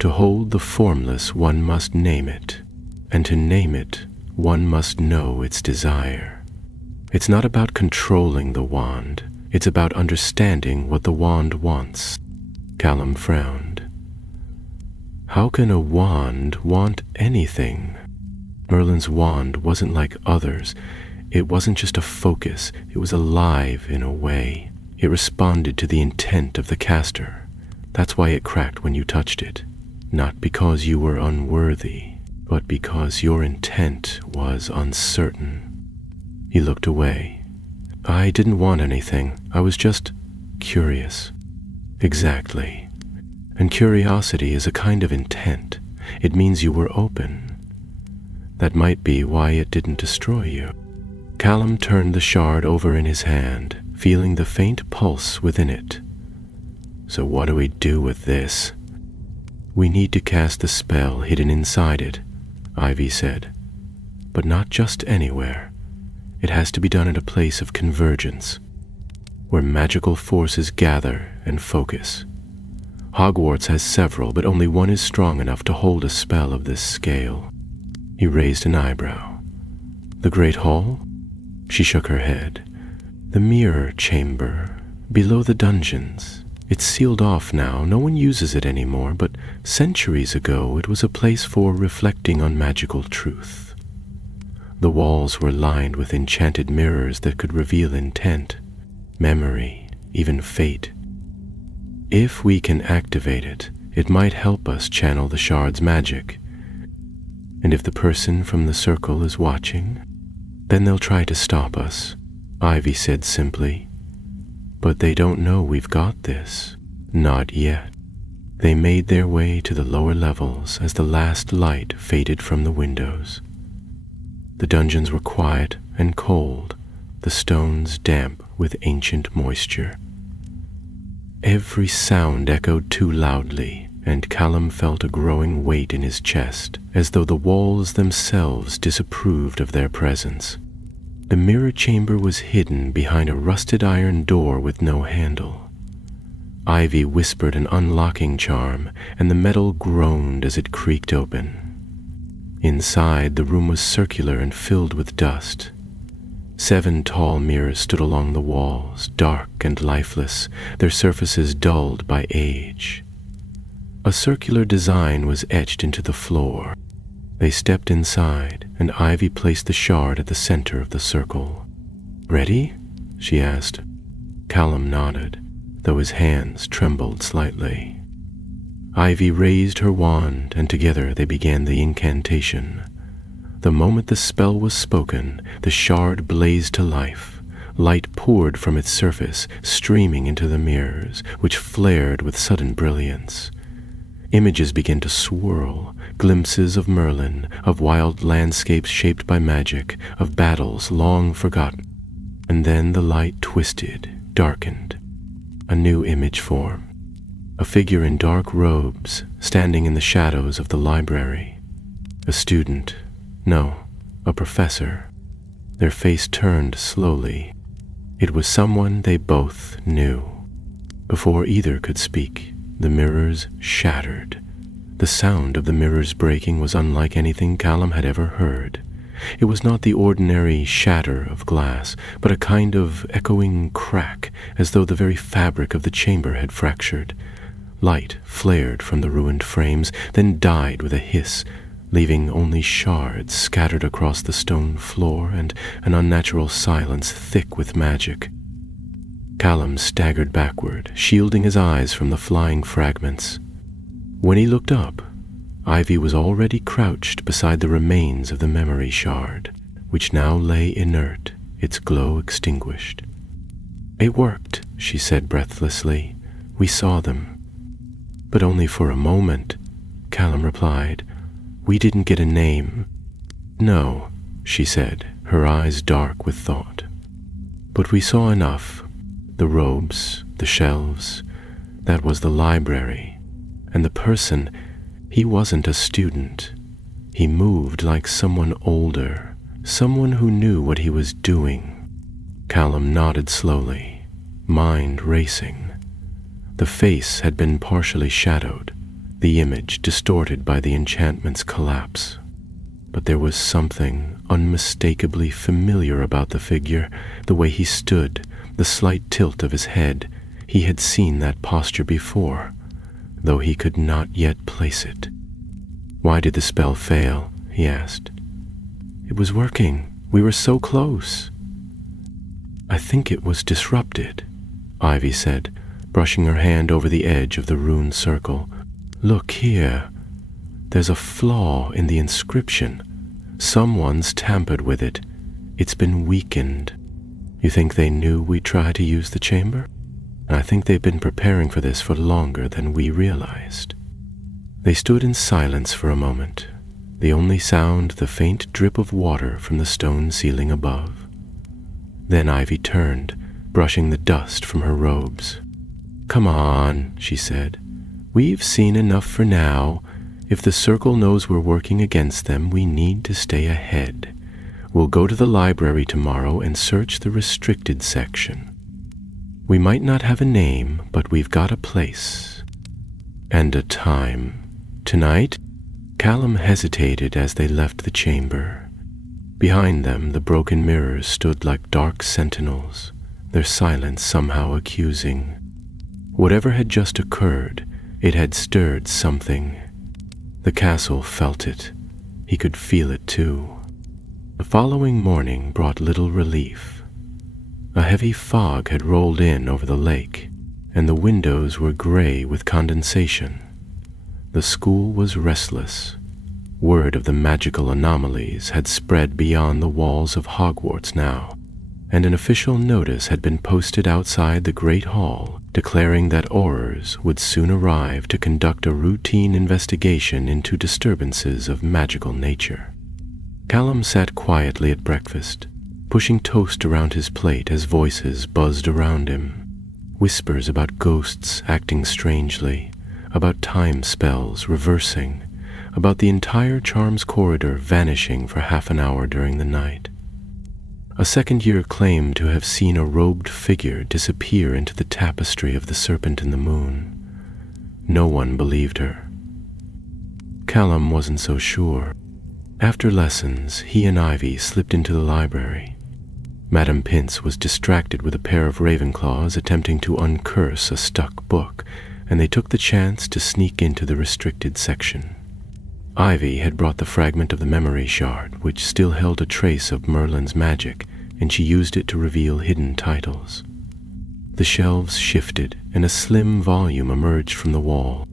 To hold the formless, one must name it. And to name it, one must know its desire. It's not about controlling the wand. It's about understanding what the wand wants." Callum frowned. How can a wand want anything? Merlin's wand wasn't like others. It wasn't just a focus. It was alive in a way. It responded to the intent of the caster. That's why it cracked when you touched it. Not because you were unworthy, but because your intent was uncertain. He looked away. "I didn't want anything. I was just curious." "Exactly. And curiosity is a kind of intent. It means you were open. That might be why it didn't destroy you." Callum turned the shard over in his hand, feeling the faint pulse within it. "So what do we do with this?" "We need to cast the spell hidden inside it," Ivy said. "But not just anywhere. It has to be done at a place of convergence, where magical forces gather and focus. Hogwarts has several, but only one is strong enough to hold a spell of this scale." He raised an eyebrow. "The Great Hall?" She shook her head. "The Mirror Chamber, below the dungeons. It's sealed off now. No one uses it anymore, but centuries ago it was a place for reflecting on magical truth. The walls were lined with enchanted mirrors that could reveal intent, memory, even fate. If we can activate it, it might help us channel the shard's magic. And if the person from the circle is watching, then they'll try to stop us," Ivy said simply. "But they don't know we've got this. Not yet." They made their way to the lower levels as the last light faded from the windows. The dungeons were quiet and cold, the stones damp with ancient moisture. Every sound echoed too loudly, and Callum felt a growing weight in his chest, as though the walls themselves disapproved of their presence. The mirror chamber was hidden behind a rusted iron door with no handle. Ivy whispered an unlocking charm, and the metal groaned as it creaked open. Inside, the room was circular and filled with dust. 7 tall mirrors stood along the walls, dark and lifeless, their surfaces dulled by age. A circular design was etched into the floor. They stepped inside, and Ivy placed the shard at the center of the circle. "Ready?" she asked. Callum nodded, though his hands trembled slightly. Ivy raised her wand, and together they began the incantation. The moment the spell was spoken, the shard blazed to life. Light poured from its surface, streaming into the mirrors, which flared with sudden brilliance. Images began to swirl, glimpses of Merlin, of wild landscapes shaped by magic, of battles long forgotten. And then the light twisted, darkened. A new image formed. A figure in dark robes, standing in the shadows of the library. A student. No, a professor. Their face turned slowly. It was someone they both knew. Before either could speak, the mirrors shattered. The sound of the mirrors breaking was unlike anything Callum had ever heard. It was not the ordinary shatter of glass, but a kind of echoing crack, as though the very fabric of the chamber had fractured. Light flared from the ruined frames, then died with a hiss, leaving only shards scattered across the stone floor and an unnatural silence thick with magic. Callum staggered backward, shielding his eyes from the flying fragments. When he looked up, Ivy was already crouched beside the remains of the memory shard, which now lay inert, its glow extinguished. "It worked," she said breathlessly. "We saw them." "But only for a moment," Callum replied. "We didn't get a name." "No," she said, her eyes dark with thought. "But we saw enough. The robes, the shelves, that was the library. And the person, he wasn't a student. He moved like someone older, someone who knew what he was doing." Callum nodded slowly, mind racing. The face had been partially shadowed, the image distorted by the enchantment's collapse. But there was something unmistakably familiar about the figure, the way he stood, the slight tilt of his head. He had seen that posture before, though he could not yet place it. "Why did the spell fail?" he asked. "It was working. We were so close." "I think it was disrupted," Ivy said, brushing her hand over the edge of the rune circle. "Look here. There's a flaw in the inscription. Someone's tampered with it. It's been weakened. You think they knew we'd try to use the chamber? I think they've been preparing for this for longer than we realized." They stood in silence for a moment, the only sound the faint drip of water from the stone ceiling above. Then Ivy turned, brushing the dust from her robes. "Come on," she said. "We've seen enough for now. If the circle knows we're working against them, we need to stay ahead. We'll go to the library tomorrow and search the restricted section. We might not have a name, but we've got a place. And a time. Tonight?" Callum hesitated as they left the chamber. Behind them, the broken mirrors stood like dark sentinels, their silence somehow accusing. Whatever had just occurred, it had stirred something. The castle felt it. He could feel it too. The following morning brought little relief. A heavy fog had rolled in over the lake, and the windows were gray with condensation. The school was restless. Word of the magical anomalies had spread beyond the walls of Hogwarts now, and an official notice had been posted outside the Great Hall declaring that Aurors would soon arrive to conduct a routine investigation into disturbances of magical nature. Callum sat quietly at breakfast, pushing toast around his plate as voices buzzed around him. Whispers about ghosts acting strangely, about time spells reversing, about the entire charms corridor vanishing for half an hour during the night. A second year claimed to have seen a robed figure disappear into the tapestry of the Serpent in the Moon. No one believed her. Callum wasn't so sure. After lessons, he and Ivy slipped into the library. Madame Pince was distracted with a pair of Ravenclaws attempting to uncurse a stuck book, and they took the chance to sneak into the restricted section. Ivy had brought the fragment of the memory shard, which still held a trace of Merlin's magic, and she used it to reveal hidden titles. The shelves shifted, and a slim volume emerged from the wall.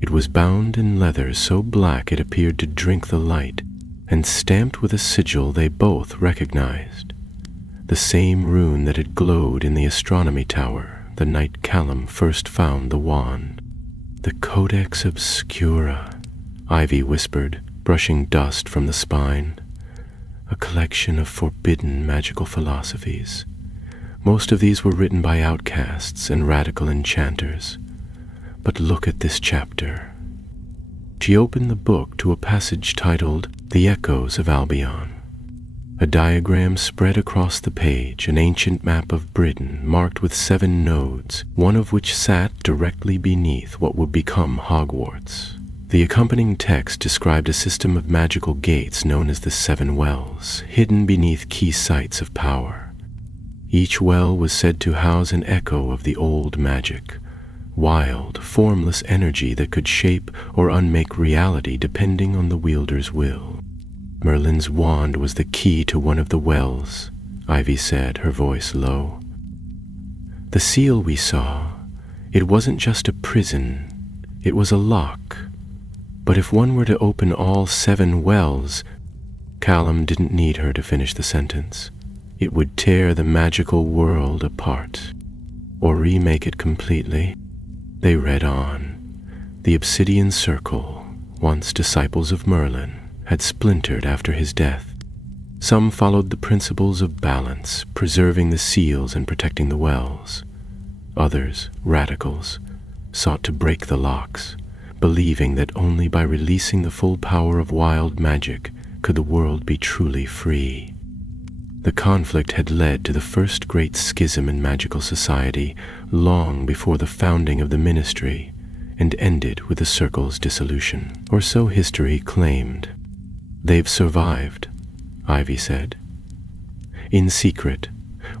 It was bound in leather so black it appeared to drink the light, and stamped with a sigil they both recognized. The same rune that had glowed in the astronomy tower the night Callum first found the wand. "The Codex Obscura," Ivy whispered, brushing dust from the spine. "A collection of forbidden magical philosophies. Most of these were written by outcasts and radical enchanters. But look at this chapter." She opened the book to a passage titled "The Echoes of Albion." A diagram spread across the page, an ancient map of Britain marked with 7 nodes, one of which sat directly beneath what would become Hogwarts. The accompanying text described a system of magical gates known as the 7 Wells, hidden beneath key sites of power. Each well was said to house an echo of the old magic, wild, formless energy that could shape or unmake reality depending on the wielder's will. Merlin's wand was the key to one of the wells, Ivy said, her voice low. "The seal we saw, it wasn't just a prison, it was a lock. But if one were to open all 7 wells," Callum didn't need her to finish the sentence. "It would tear the magical world apart, or remake it completely." They read on. The Obsidian Circle, once disciples of Merlin, had splintered after his death. Some followed the principles of balance, preserving the seals and protecting the wells. Others, radicals, sought to break the locks, believing that only by releasing the full power of wild magic could the world be truly free. The conflict had led to the first great schism in magical society long before the founding of the Ministry, and ended with the Circle's dissolution, or so history claimed. "They've survived," Ivy said. "In secret,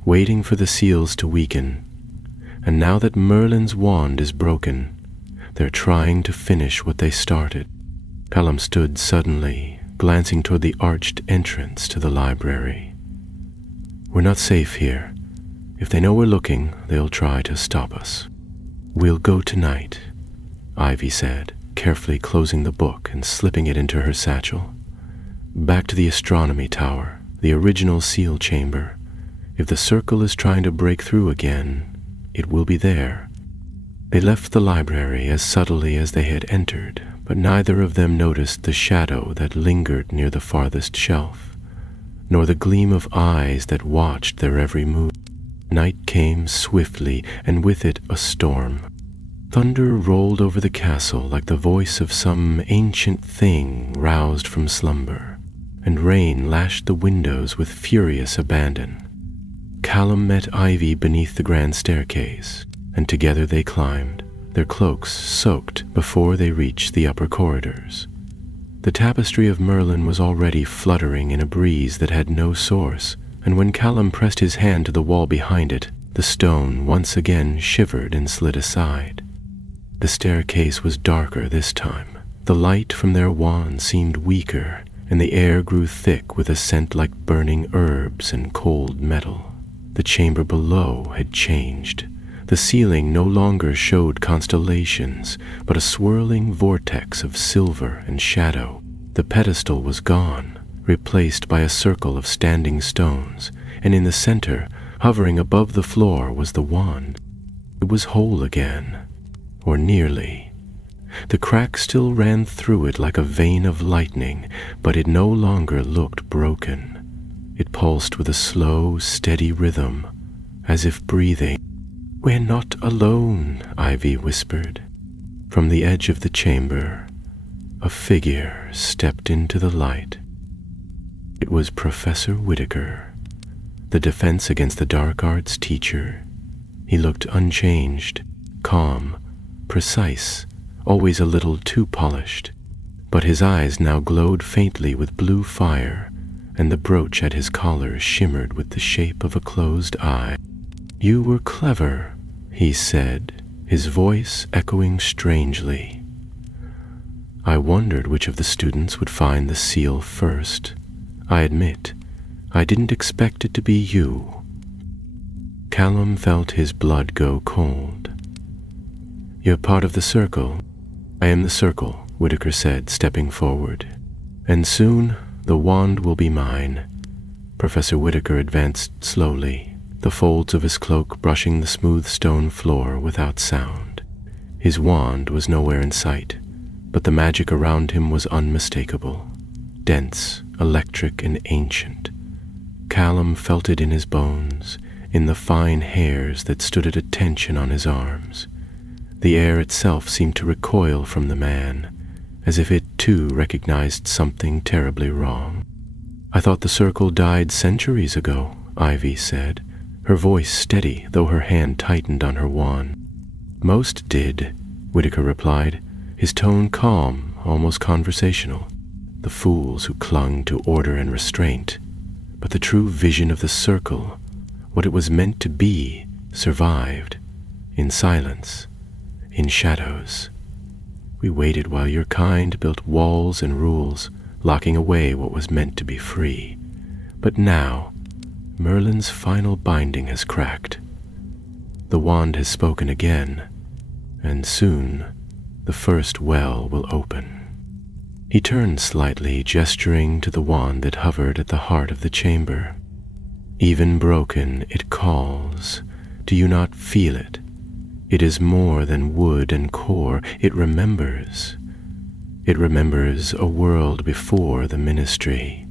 waiting for the seals to weaken. And now that Merlin's wand is broken, they're trying to finish what they started." Callum stood suddenly, glancing toward the arched entrance to the library. "We're not safe here. If they know we're looking, they'll try to stop us." "We'll go tonight," Ivy said, carefully closing the book and slipping it into her satchel. "Back to the astronomy tower, the original seal chamber. If the Circle is trying to break through again, it will be there." They left the library as subtly as they had entered, but neither of them noticed the shadow that lingered near the farthest shelf, nor the gleam of eyes that watched their every move. Night came swiftly, and with it a storm. Thunder rolled over the castle like the voice of some ancient thing roused from slumber, and rain lashed the windows with furious abandon. Callum met Ivy beneath the grand staircase, and together they climbed, their cloaks soaked before they reached the upper corridors. The tapestry of Merlin was already fluttering in a breeze that had no source, and when Callum pressed his hand to the wall behind it, the stone once again shivered and slid aside. The staircase was darker this time. The light from their wand seemed weaker, and the air grew thick with a scent like burning herbs and cold metal. The chamber below had changed. The ceiling no longer showed constellations, but a swirling vortex of silver and shadow. The pedestal was gone, replaced by a circle of standing stones, and in the center, hovering above the floor, was the wand. It was whole again, or nearly. The crack still ran through it like a vein of lightning, but it no longer looked broken. It pulsed with a slow, steady rhythm, as if breathing. "We're not alone," Ivy whispered. From the edge of the chamber, a figure stepped into the light. It was Professor Whitaker, the Defense Against the Dark Arts teacher. He looked unchanged, calm, precise, always a little too polished, but his eyes now glowed faintly with blue fire, and the brooch at his collar shimmered with the shape of a closed eye. "You were clever," he said, his voice echoing strangely. I wondered which of the students would find the seal first. I admit, I didn't expect it to be you. Callum felt his blood go cold. You're part of the circle. I am the circle, Whitaker said, stepping forward. And soon the wand will be mine. Professor Whitaker advanced slowly, the folds of his cloak brushing the smooth stone floor without sound. His wand was nowhere in sight, but the magic around him was unmistakable, dense, electric, and ancient. Callum felt it in his bones, in the fine hairs that stood at attention on his arms. The air itself seemed to recoil from the man, as if it too recognized something terribly wrong. I thought the circle died centuries ago, Ivy said, her voice steady though her hand tightened on her wand. Most did, Whitaker replied, his tone calm, almost conversational. The fools who clung to order and restraint. But the true vision of the circle, what it was meant to be, survived, in silence, in shadows. We waited while your kind built walls and rules, locking away what was meant to be free. But now, Merlin's final binding has cracked. The wand has spoken again, and soon the first well will open. He turned slightly, gesturing to the wand that hovered at the heart of the chamber. Even broken, it calls. Do you not feel it? It is more than wood and core. It remembers. It remembers a world before the ministry,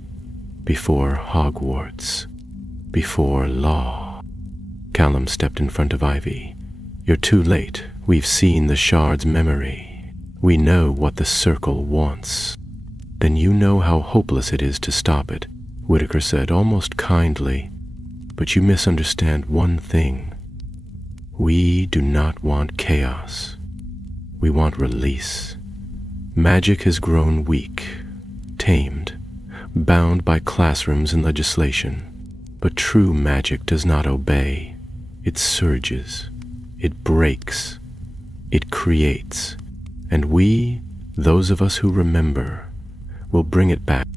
before Hogwarts, before law. Callum stepped in front of Ivy. You're too late. We've seen the shard's memory. We know what the circle wants. Then you know how hopeless it is to stop it, Whitaker said, almost kindly. But you misunderstand one thing. We do not want chaos. We want release. Magic has grown weak, tamed, bound by classrooms and legislation. But true magic does not obey. It surges. It breaks. It creates. And we, those of us who remember, will bring it back.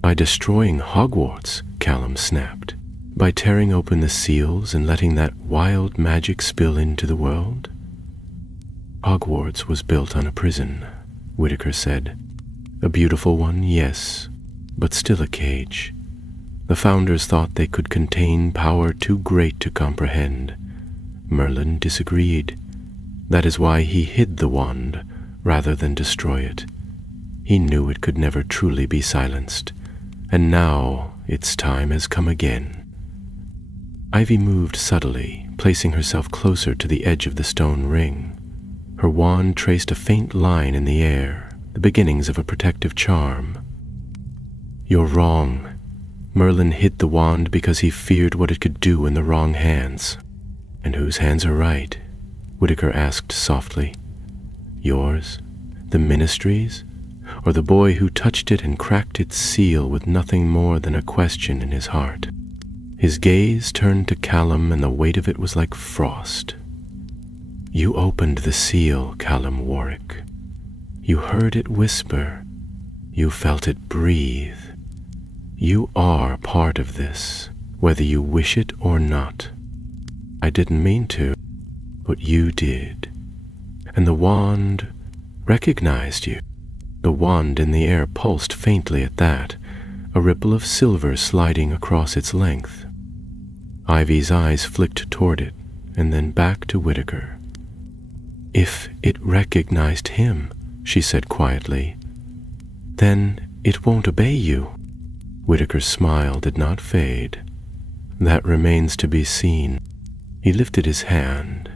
By destroying Hogwarts, Callum snapped. By tearing open the seals and letting that wild magic spill into the world. Hogwarts was built on a prison, Whitaker said. A beautiful one, yes, but still a cage. The founders thought they could contain power too great to comprehend. Merlin disagreed. That is why he hid the wand, rather than destroy it. He knew it could never truly be silenced, and now its time has come again. Ivy moved subtly, placing herself closer to the edge of the stone ring. Her wand traced a faint line in the air, the beginnings of a protective charm. You're wrong. Merlin hid the wand because he feared what it could do in the wrong hands. And whose hands are right? Whitaker asked softly. Yours? The ministry's? Or the boy who touched it and cracked its seal with nothing more than a question in his heart? His gaze turned to Callum, and the weight of it was like frost. You opened the seal, Callum Warwick. You heard it whisper. You felt it breathe. You are part of this, whether you wish it or not. I didn't mean to, but you did. And the wand recognized you. The wand in the air pulsed faintly at that, a ripple of silver sliding across its length. Ivy's eyes flicked toward it, and then back to Whitaker. If it recognized him, she said quietly, then it won't obey you. Whitaker's smile did not fade. That remains to be seen. He lifted his hand,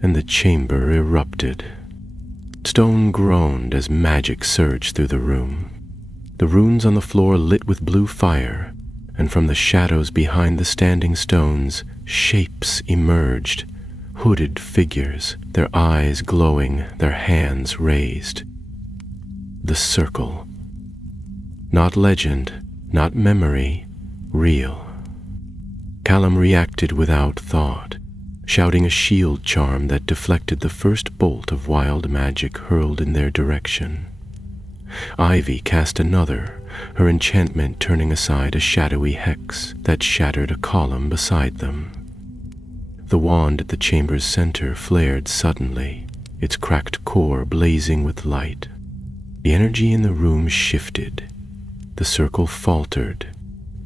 and the chamber erupted. Stone groaned as magic surged through the room. The runes on the floor lit with blue fire, and from the shadows behind the standing stones, shapes emerged, hooded figures, their eyes glowing, their hands raised. The circle. Not legend, not memory, real. Callum reacted without thought. shouting a shield charm that deflected the first bolt of wild magic hurled in their direction. Ivy cast another, her enchantment turning aside a shadowy hex that shattered a column beside them. The wand at the chamber's center flared suddenly, its cracked core blazing with light. The energy in the room shifted. The circle faltered,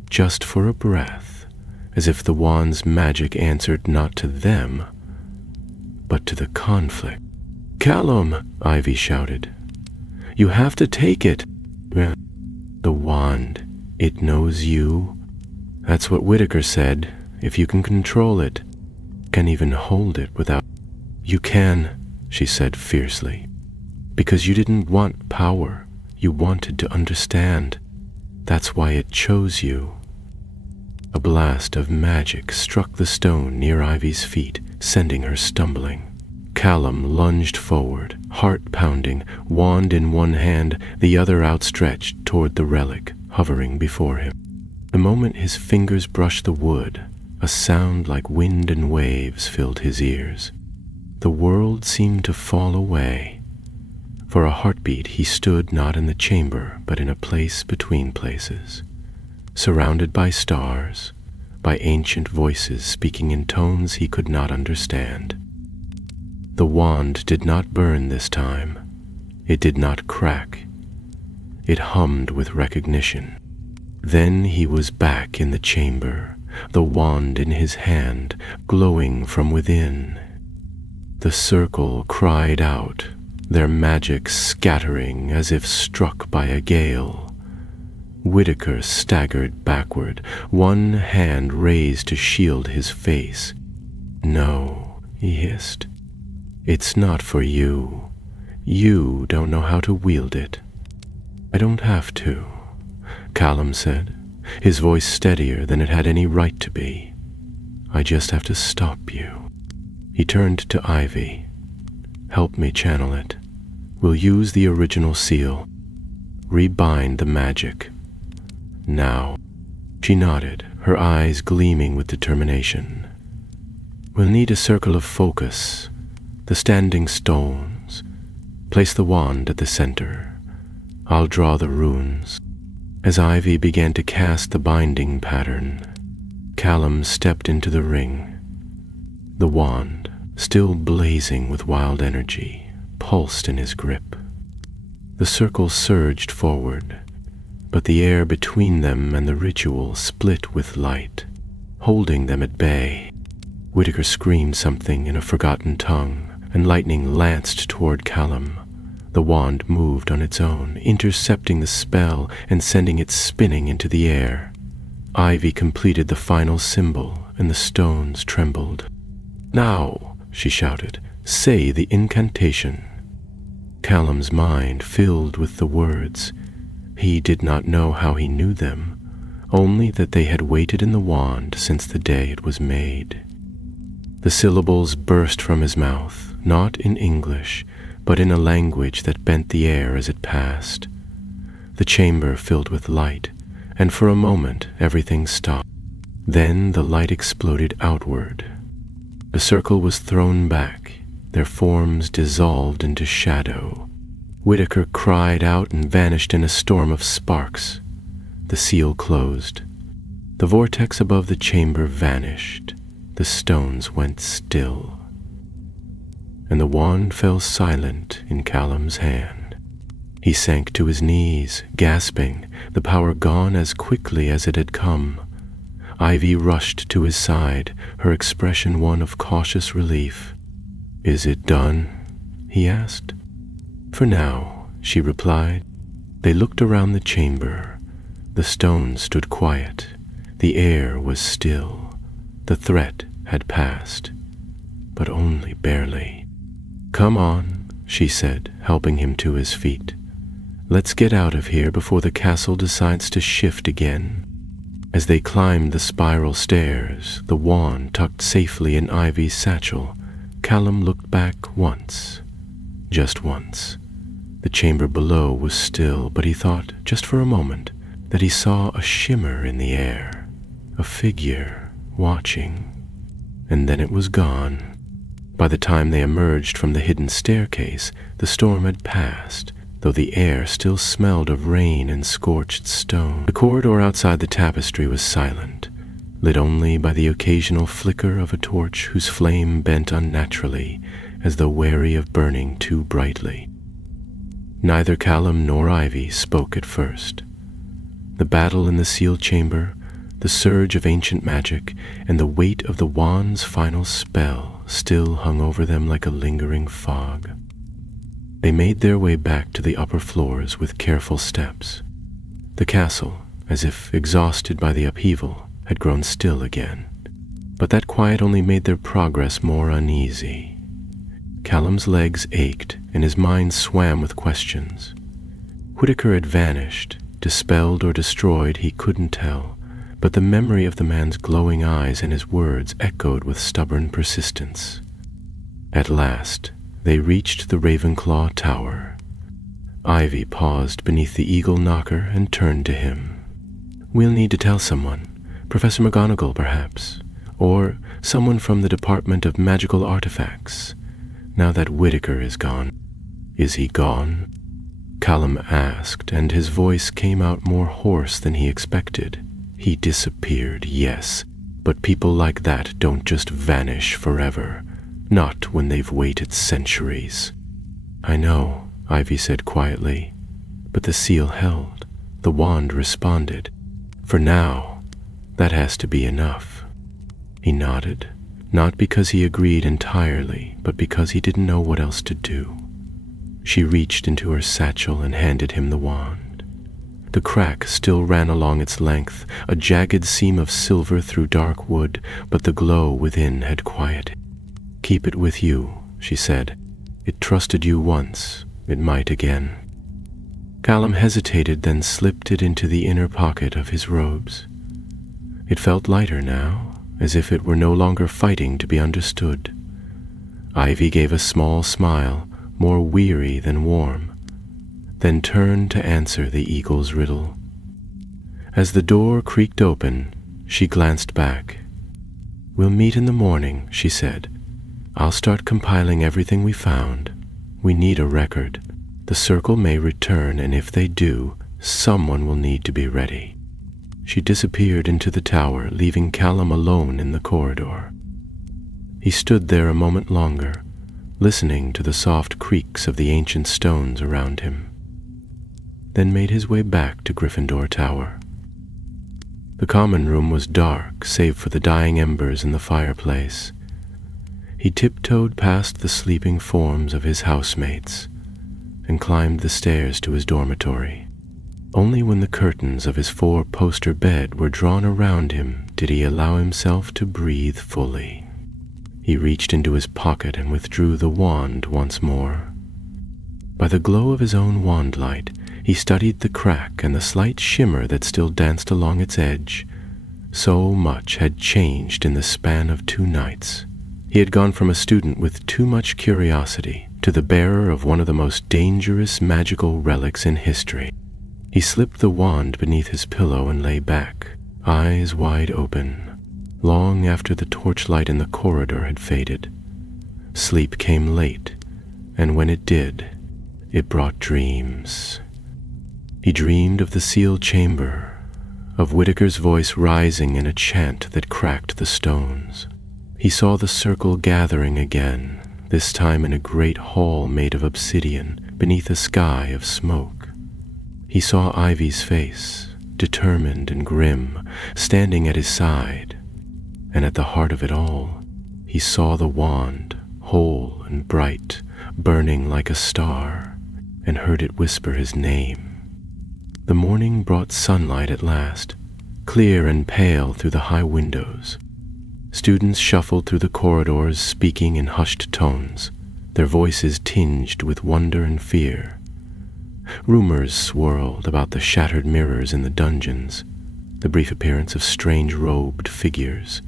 just for a breath, as if the wand's magic answered not to them, but to the conflict. "Callum!" Ivy shouted. "You have to take it." "The wand, it knows you. That's what Whitaker said. If you can control it, can even hold it without—" "You can," she said fiercely. "Because you didn't want power. You wanted to understand. That's why it chose you." A blast of magic struck the stone near Ivy's feet, sending her stumbling. Callum lunged forward, heart pounding, wand in one hand, the other outstretched toward the relic hovering before him. The moment his fingers brushed the wood, a sound like wind and waves filled his ears. The world seemed to fall away. For a heartbeat he stood not in the chamber, but in a place between places, surrounded by stars, by ancient voices speaking in tones he could not understand. The wand did not burn this time. It did not crack. It hummed with recognition. Then he was back in the chamber, the wand in his hand, glowing from within. The circle cried out, their magic scattering as if struck by a gale. Whitaker staggered backward, one hand raised to shield his face. "No," he hissed. "It's not for you. You don't know how to wield it." "I don't have to," Callum said, his voice steadier than it had any right to be. "I just have to stop you." He turned to Ivy. "Help me channel it. We'll use the original seal. Rebind the magic. Now." She nodded, her eyes gleaming with determination. "We'll need a circle of focus. The standing stones. Place the wand at the center. I'll draw the runes." As Ivy began to cast the binding pattern, Callum stepped into the ring. The wand, still blazing with wild energy, pulsed in his grip. The circle surged forward, but the air between them and the ritual split with light, holding them at bay. Whitaker screamed something in a forgotten tongue, and lightning lanced toward Callum. The wand moved on its own, intercepting the spell and sending it spinning into the air. Ivy completed the final symbol, and the stones trembled. "Now," she shouted, "say the incantation." Callum's mind filled with the words. He did not know how he knew them, only that they had waited in the wand since the day it was made. The syllables burst from his mouth, not in English, but in a language that bent the air as it passed. The chamber filled with light, and for a moment everything stopped. Then the light exploded outward. The circle was thrown back, their forms dissolved into shadow. Whitaker cried out and vanished in a storm of sparks. The seal closed. The vortex above the chamber vanished. The stones went still. And the wand fell silent in Callum's hand. He sank to his knees, gasping, the power gone as quickly as it had come. Ivy rushed to his side, her expression one of cautious relief. "Is it done?" he asked. "For now," she replied. They looked around the chamber. The stones stood quiet. The air was still. The threat had passed, but only barely. "Come on," she said, helping him to his feet. "Let's get out of here before the castle decides to shift again." As they climbed the spiral stairs, the wand tucked safely in Ivy's satchel, Callum looked back once. Just once. The chamber below was still, but he thought, just for a moment, that he saw a shimmer in the air, a figure watching. and then it was gone. By the time they emerged from the hidden staircase, the storm had passed, though the air still smelled of rain and scorched stone. The corridor outside the tapestry was silent, lit only by the occasional flicker of a torch whose flame bent unnaturally, as though wary of burning too brightly. Neither Callum nor Ivy spoke at first. The battle in the sealed chamber, the surge of ancient magic, and the weight of the wand's final spell still hung over them like a lingering fog. They made their way back to the upper floors with careful steps. The castle, as if exhausted by the upheaval, had grown still again, but that quiet only made their progress more uneasy. Callum's legs ached, and his mind swam with questions. Whitaker had vanished, dispelled or destroyed, he couldn't tell, but the memory of the man's glowing eyes and his words echoed with stubborn persistence. At last, they reached the Ravenclaw Tower. Ivy paused beneath the eagle knocker and turned to him. "We'll need to tell someone. Professor McGonagall, perhaps, or someone from the Department of Magical Artifacts. Now that Whitaker is gone." "Is he gone?" Callum asked, and his voice came out more hoarse than he expected. "He disappeared, yes, but people like that don't just vanish forever, not when they've waited centuries." "I know," Ivy said quietly, "but the seal held. The wand responded. For now, that has to be enough." He nodded, not because he agreed entirely, but because he didn't know what else to do. She reached into her satchel and handed him the wand. The crack still ran along its length, a jagged seam of silver through dark wood, but the glow within had quieted. "Keep it with you," she said. "It trusted you once, it might again." Callum hesitated, then slipped it into the inner pocket of his robes. It felt lighter now, as if it were no longer fighting to be understood. Ivy gave a small smile, more weary than warm, then turned to answer the eagle's riddle. As the door creaked open, she glanced back. "We'll meet in the morning," she said. "I'll start compiling everything we found. We need a record. The circle may return, and if they do, someone will need to be ready." She disappeared into the tower, leaving Callum alone in the corridor. He stood there a moment longer, listening to the soft creaks of the ancient stones around him, then made his way back to Gryffindor Tower. The common room was dark, save for the dying embers in the fireplace. He tiptoed past the sleeping forms of his housemates and climbed the stairs to his dormitory. Only when the curtains of his four-poster bed were drawn around him did he allow himself to breathe fully. He reached into his pocket and withdrew the wand once more. By the glow of his own wand light, he studied the crack and the slight shimmer that still danced along its edge. So much had changed in the span of 2 nights. He had gone from a student with too much curiosity to the bearer of one of the most dangerous magical relics in history. He slipped the wand beneath his pillow and lay back, eyes wide open, long after the torchlight in the corridor had faded. Sleep came late, and when it did, it brought dreams. He dreamed of the sealed chamber, of Whitaker's voice rising in a chant that cracked the stones. He saw the circle gathering again, this time in a great hall made of obsidian, beneath a sky of smoke. He saw Ivy's face, determined and grim, standing at his side, and at the heart of it all, he saw the wand, whole and bright, burning like a star, and heard it whisper his name. The morning brought sunlight at last, clear and pale through the high windows. Students shuffled through the corridors, speaking in hushed tones, their voices tinged with wonder and fear. Rumors swirled about the shattered mirrors in the dungeons, the brief appearance of strange robed figures,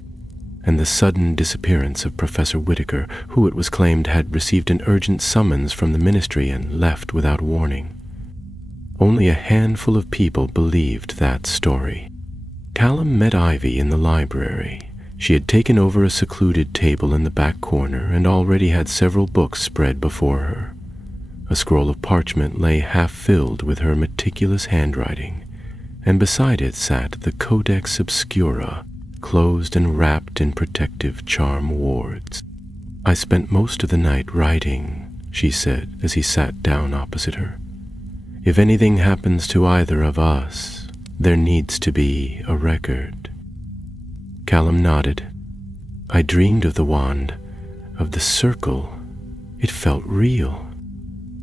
and the sudden disappearance of Professor Whitaker, who it was claimed had received an urgent summons from the ministry and left without warning. Only a handful of people believed that story. Callum met Ivy in the library. She had taken over a secluded table in the back corner and already had several books spread before her. A scroll of parchment lay half-filled with her meticulous handwriting, and beside it sat the Codex Obscura, closed and wrapped in protective charm wards. "I spent most of the night writing," she said as he sat down opposite her. "If anything happens to either of us, there needs to be a record." Callum nodded. "I dreamed of the wand, of the circle. It felt real."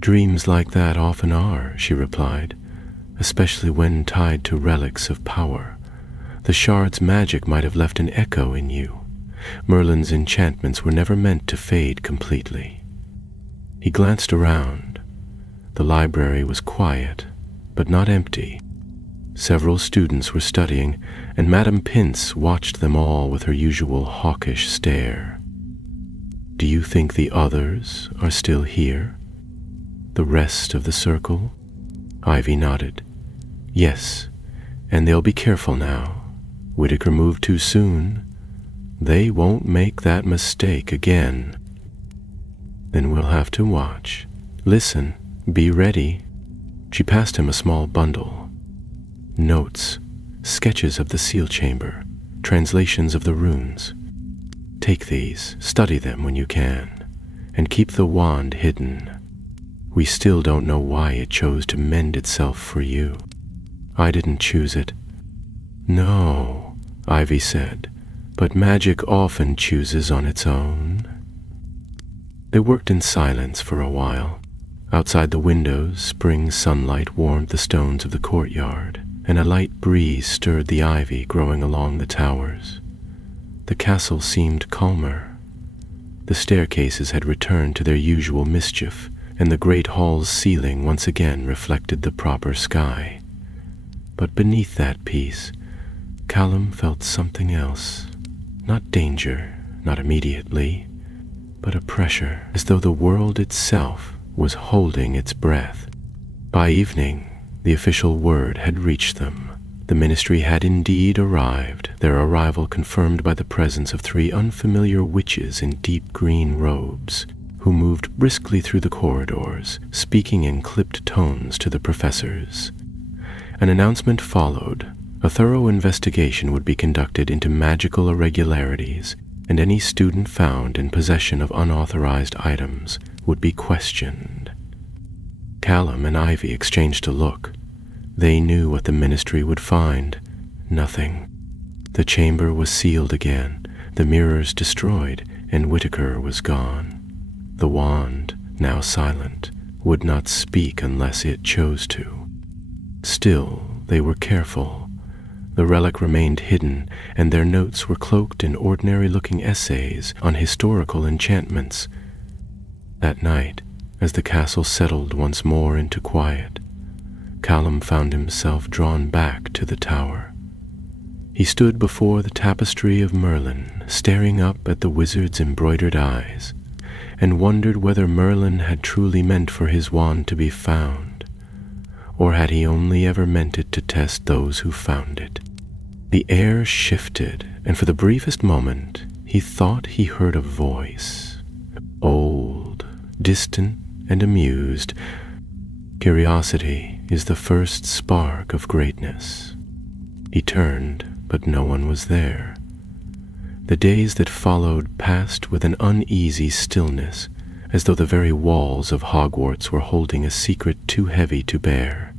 "Dreams like that often are," she replied, "especially when tied to relics of power. The shard's magic might have left an echo in you. Merlin's enchantments were never meant to fade completely." He glanced around. The library was quiet, but not empty. Several students were studying, and Madame Pince watched them all with her usual hawkish stare. "Do you think the others are still here? The rest of the circle?" Ivy nodded. "Yes, and they'll be careful now. Whitaker moved too soon. They won't make that mistake again." "Then we'll have to watch. Listen, be ready." She passed him a small bundle. "Notes, sketches of the seal chamber, translations of the runes. Take these, study them when you can, and keep the wand hidden. We still don't know why it chose to mend itself for you. I didn't choose it." "No," Ivy said, "but magic often chooses on its own." They worked in silence for a while. Outside the windows, spring sunlight warmed the stones of the courtyard, and a light breeze stirred the ivy growing along the towers. The castle seemed calmer. The staircases had returned to their usual mischief, and the great hall's ceiling once again reflected the proper sky. But beneath that peace, Callum felt something else. Not danger, not immediately, but a pressure, as though the world itself was holding its breath. By evening, the official word had reached them. The ministry had indeed arrived, their arrival confirmed by the presence of 3 unfamiliar witches in deep green robes, who moved briskly through the corridors, speaking in clipped tones to the professors. An announcement followed. A thorough investigation would be conducted into magical irregularities, and any student found in possession of unauthorized items would be questioned. Callum and Ivy exchanged a look. They knew what the ministry would find. Nothing. The chamber was sealed again, the mirrors destroyed, and Whitaker was gone. The wand, now silent, would not speak unless it chose to. Still, they were careful. The relic remained hidden, and their notes were cloaked in ordinary-looking essays on historical enchantments. That night, as the castle settled once more into quiet, Callum found himself drawn back to the tower. He stood before the tapestry of Merlin, staring up at the wizard's embroidered eyes, and wondered whether Merlin had truly meant for his wand to be found, or had he only ever meant it to test those who found it. The air shifted, and for the briefest moment he thought he heard a voice, old, distant, and amused. "Curiosity is the first spark of greatness." He turned, but no one was there. The days that followed passed with an uneasy stillness, as though the very walls of Hogwarts were holding a secret too heavy to bear.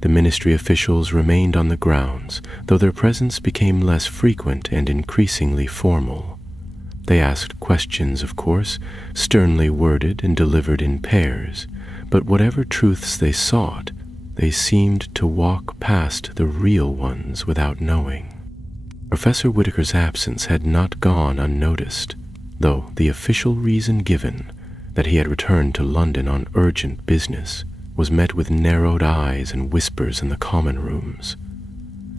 The ministry officials remained on the grounds, though their presence became less frequent and increasingly formal. They asked questions, of course, sternly worded and delivered in pairs, but whatever truths they sought, they seemed to walk past the real ones without knowing. Professor Whitaker's absence had not gone unnoticed, though the official reason given, that he had returned to London on urgent business, was met with narrowed eyes and whispers in the common rooms.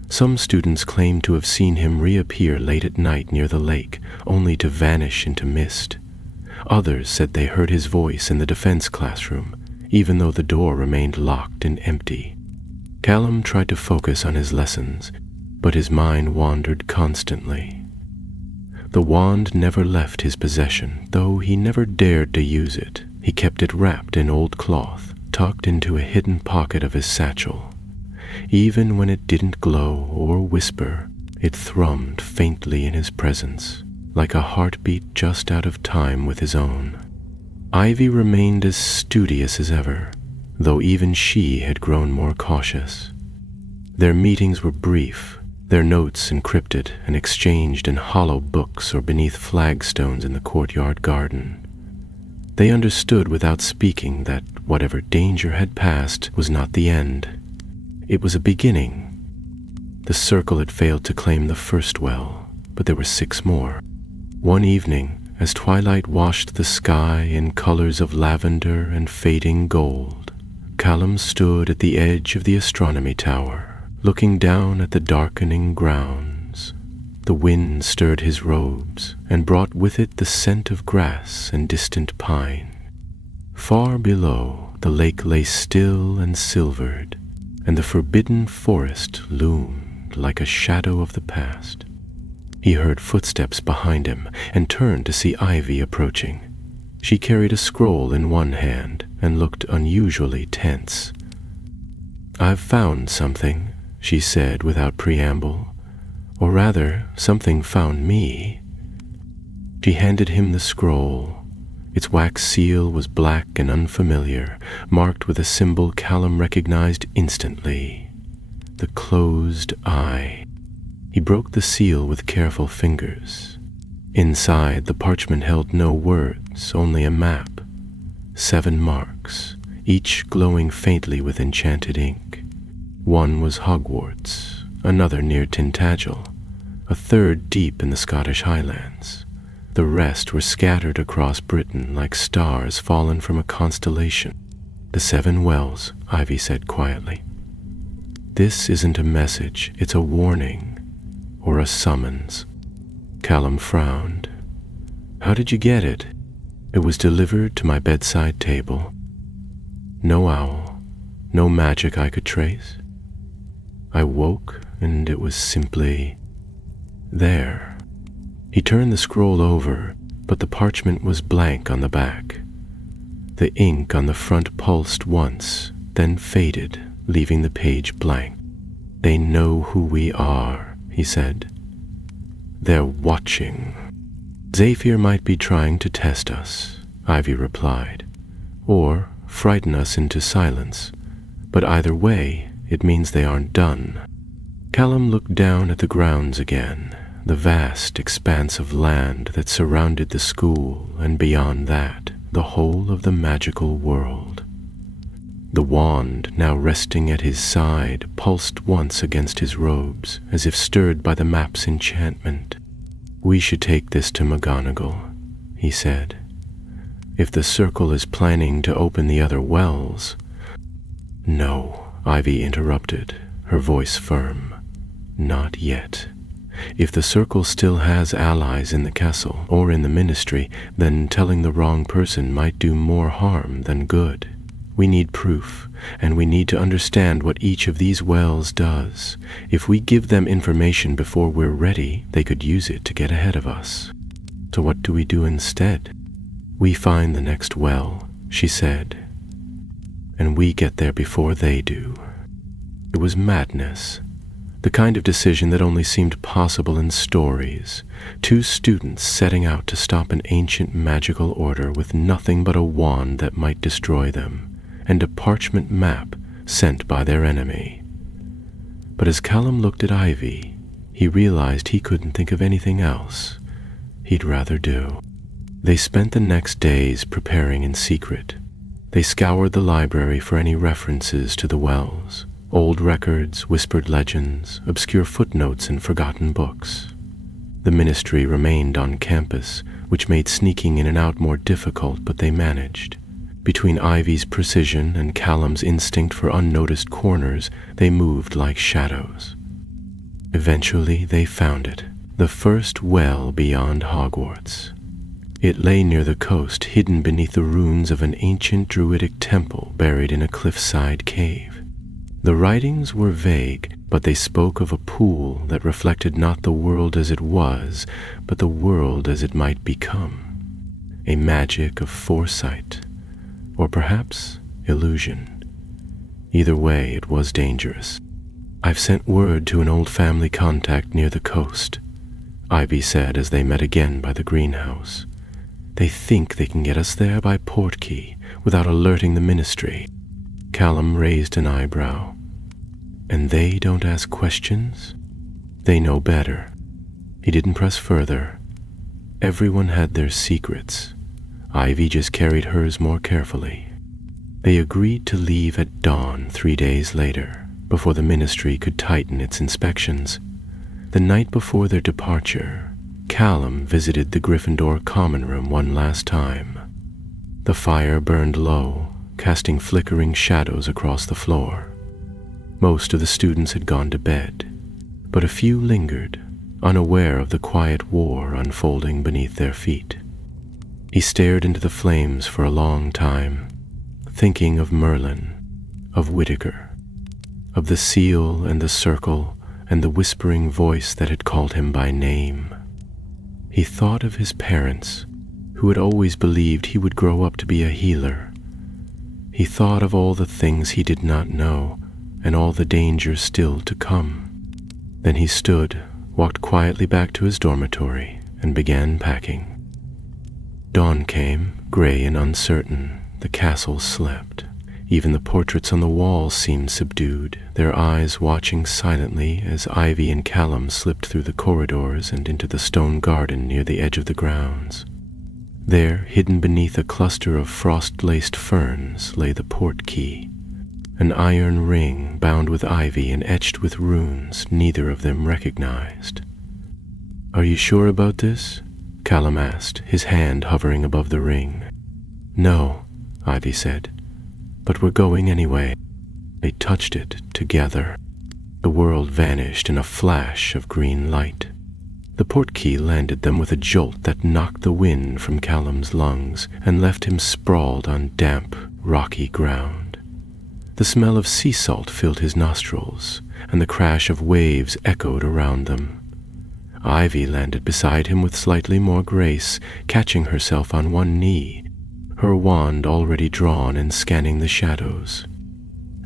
Some students claimed to have seen him reappear late at night near the lake, only to vanish into mist. Others said they heard his voice in the defense classroom, even though the door remained locked and empty. Callum tried to focus on his lessons, but his mind wandered constantly. The wand never left his possession, though he never dared to use it. He kept it wrapped in old cloth, tucked into a hidden pocket of his satchel. Even when it didn't glow or whisper, it thrummed faintly in his presence, like a heartbeat just out of time with his own. Ivy remained as studious as ever, though even she had grown more cautious. Their meetings were brief, their notes encrypted and exchanged in hollow books or beneath flagstones in the courtyard garden. They understood without speaking that whatever danger had passed was not the end. It was a beginning. The circle had failed to claim the first well, but there were 6 more. One evening, as twilight washed the sky in colors of lavender and fading gold, Callum stood at the edge of the astronomy tower, looking down at the darkening grounds. The wind stirred his robes and brought with it the scent of grass and distant pine. Far below, the lake lay still and silvered, and the forbidden forest loomed like a shadow of the past. He heard footsteps behind him and turned to see Ivy approaching. She carried a scroll in one hand and looked unusually tense. "I've found something," she said without preamble. "Or rather, something found me." She handed him the scroll. Its wax seal was black and unfamiliar, marked with a symbol Callum recognized instantly: the closed eye. He broke the seal with careful fingers. Inside, the parchment held no words, only a map. 7 marks, each glowing faintly with enchanted ink. One was Hogwarts, another near Tintagel, a third deep in the Scottish Highlands. The rest were scattered across Britain like stars fallen from a constellation. "The 7 wells," Ivy said quietly. "This isn't a message, it's a warning, or a summons." Callum frowned. "How did you get it?" "It was delivered to my bedside table. No owl, no magic I could trace. I woke and it was simply there." He turned the scroll over, but the parchment was blank on the back. The ink on the front pulsed once, then faded, leaving the page blank. "They know who we are," he said. "They're watching." "Zephyr might be trying to test us," Ivy replied, "or frighten us into silence. But either way, it means they aren't done." Callum looked down at the grounds again, the vast expanse of land that surrounded the school, and beyond that, the whole of the magical world. The wand, now resting at his side, pulsed once against his robes, as if stirred by the map's enchantment. "We should take this to McGonagall," he said. "If the circle is planning to open the other wells—" "No," Ivy interrupted, her voice firm. "Not yet. If the circle still has allies in the castle or in the ministry, then telling the wrong person might do more harm than good. We need proof, and we need to understand what each of these wells does. If we give them information before we're ready, they could use it to get ahead of us. So what do we do instead?" "We find the next well," she said, "and we get there before they do." It was madness. The kind of decision that only seemed possible in stories. 2 students setting out to stop an ancient magical order with nothing but a wand that might destroy them, and a parchment map sent by their enemy. But as Callum looked at Ivy, he realized he couldn't think of anything else he'd rather do. They spent the next days preparing in secret. They scoured the library for any references to the wells. Old records, whispered legends, obscure footnotes, and forgotten books. The ministry remained on campus, which made sneaking in and out more difficult, but they managed. Between Ivy's precision and Callum's instinct for unnoticed corners, they moved like shadows. Eventually, they found it, the first well beyond Hogwarts. It lay near the coast, hidden beneath the ruins of an ancient druidic temple buried in a cliffside cave. The writings were vague, but they spoke of a pool that reflected not the world as it was, but the world as it might become. A magic of foresight, or perhaps illusion. Either way, it was dangerous. "I've sent word to an old family contact near the coast," Ivy said as they met again by the greenhouse. "They think they can get us there by portkey without alerting the ministry." Callum raised an eyebrow. "And they don't ask questions? They know better." He didn't press further. Everyone had their secrets. Ivy just carried hers more carefully. They agreed to leave at dawn 3 days later, before the ministry could tighten its inspections. The night before their departure, Callum visited the Gryffindor common room one last time. The fire burned low, casting flickering shadows across the floor. Most of the students had gone to bed, but a few lingered, unaware of the quiet war unfolding beneath their feet. He stared into the flames for a long time, thinking of Merlin, of Whitaker, of the seal and the circle and the whispering voice that had called him by name. He thought of his parents, who had always believed he would grow up to be a healer. He thought of all the things he did not know and all the dangers still to come. Then he stood, walked quietly back to his dormitory, and began packing. Dawn came, gray and uncertain. The castle slept. Even the portraits on the walls seemed subdued, their eyes watching silently as Ivy and Callum slipped through the corridors and into the stone garden near the edge of the grounds. There, hidden beneath a cluster of frost-laced ferns, lay the portkey, an iron ring bound with ivy and etched with runes neither of them recognized. "Are you sure about this?" Callum asked, his hand hovering above the ring. "No," Ivy said, "but we're going anyway." They touched it together. The world vanished in a flash of green light. The portkey landed them with a jolt that knocked the wind from Callum's lungs and left him sprawled on damp, rocky ground. The smell of sea salt filled his nostrils, and the crash of waves echoed around them. Ivy landed beside him with slightly more grace, catching herself on one knee, her wand already drawn and scanning the shadows.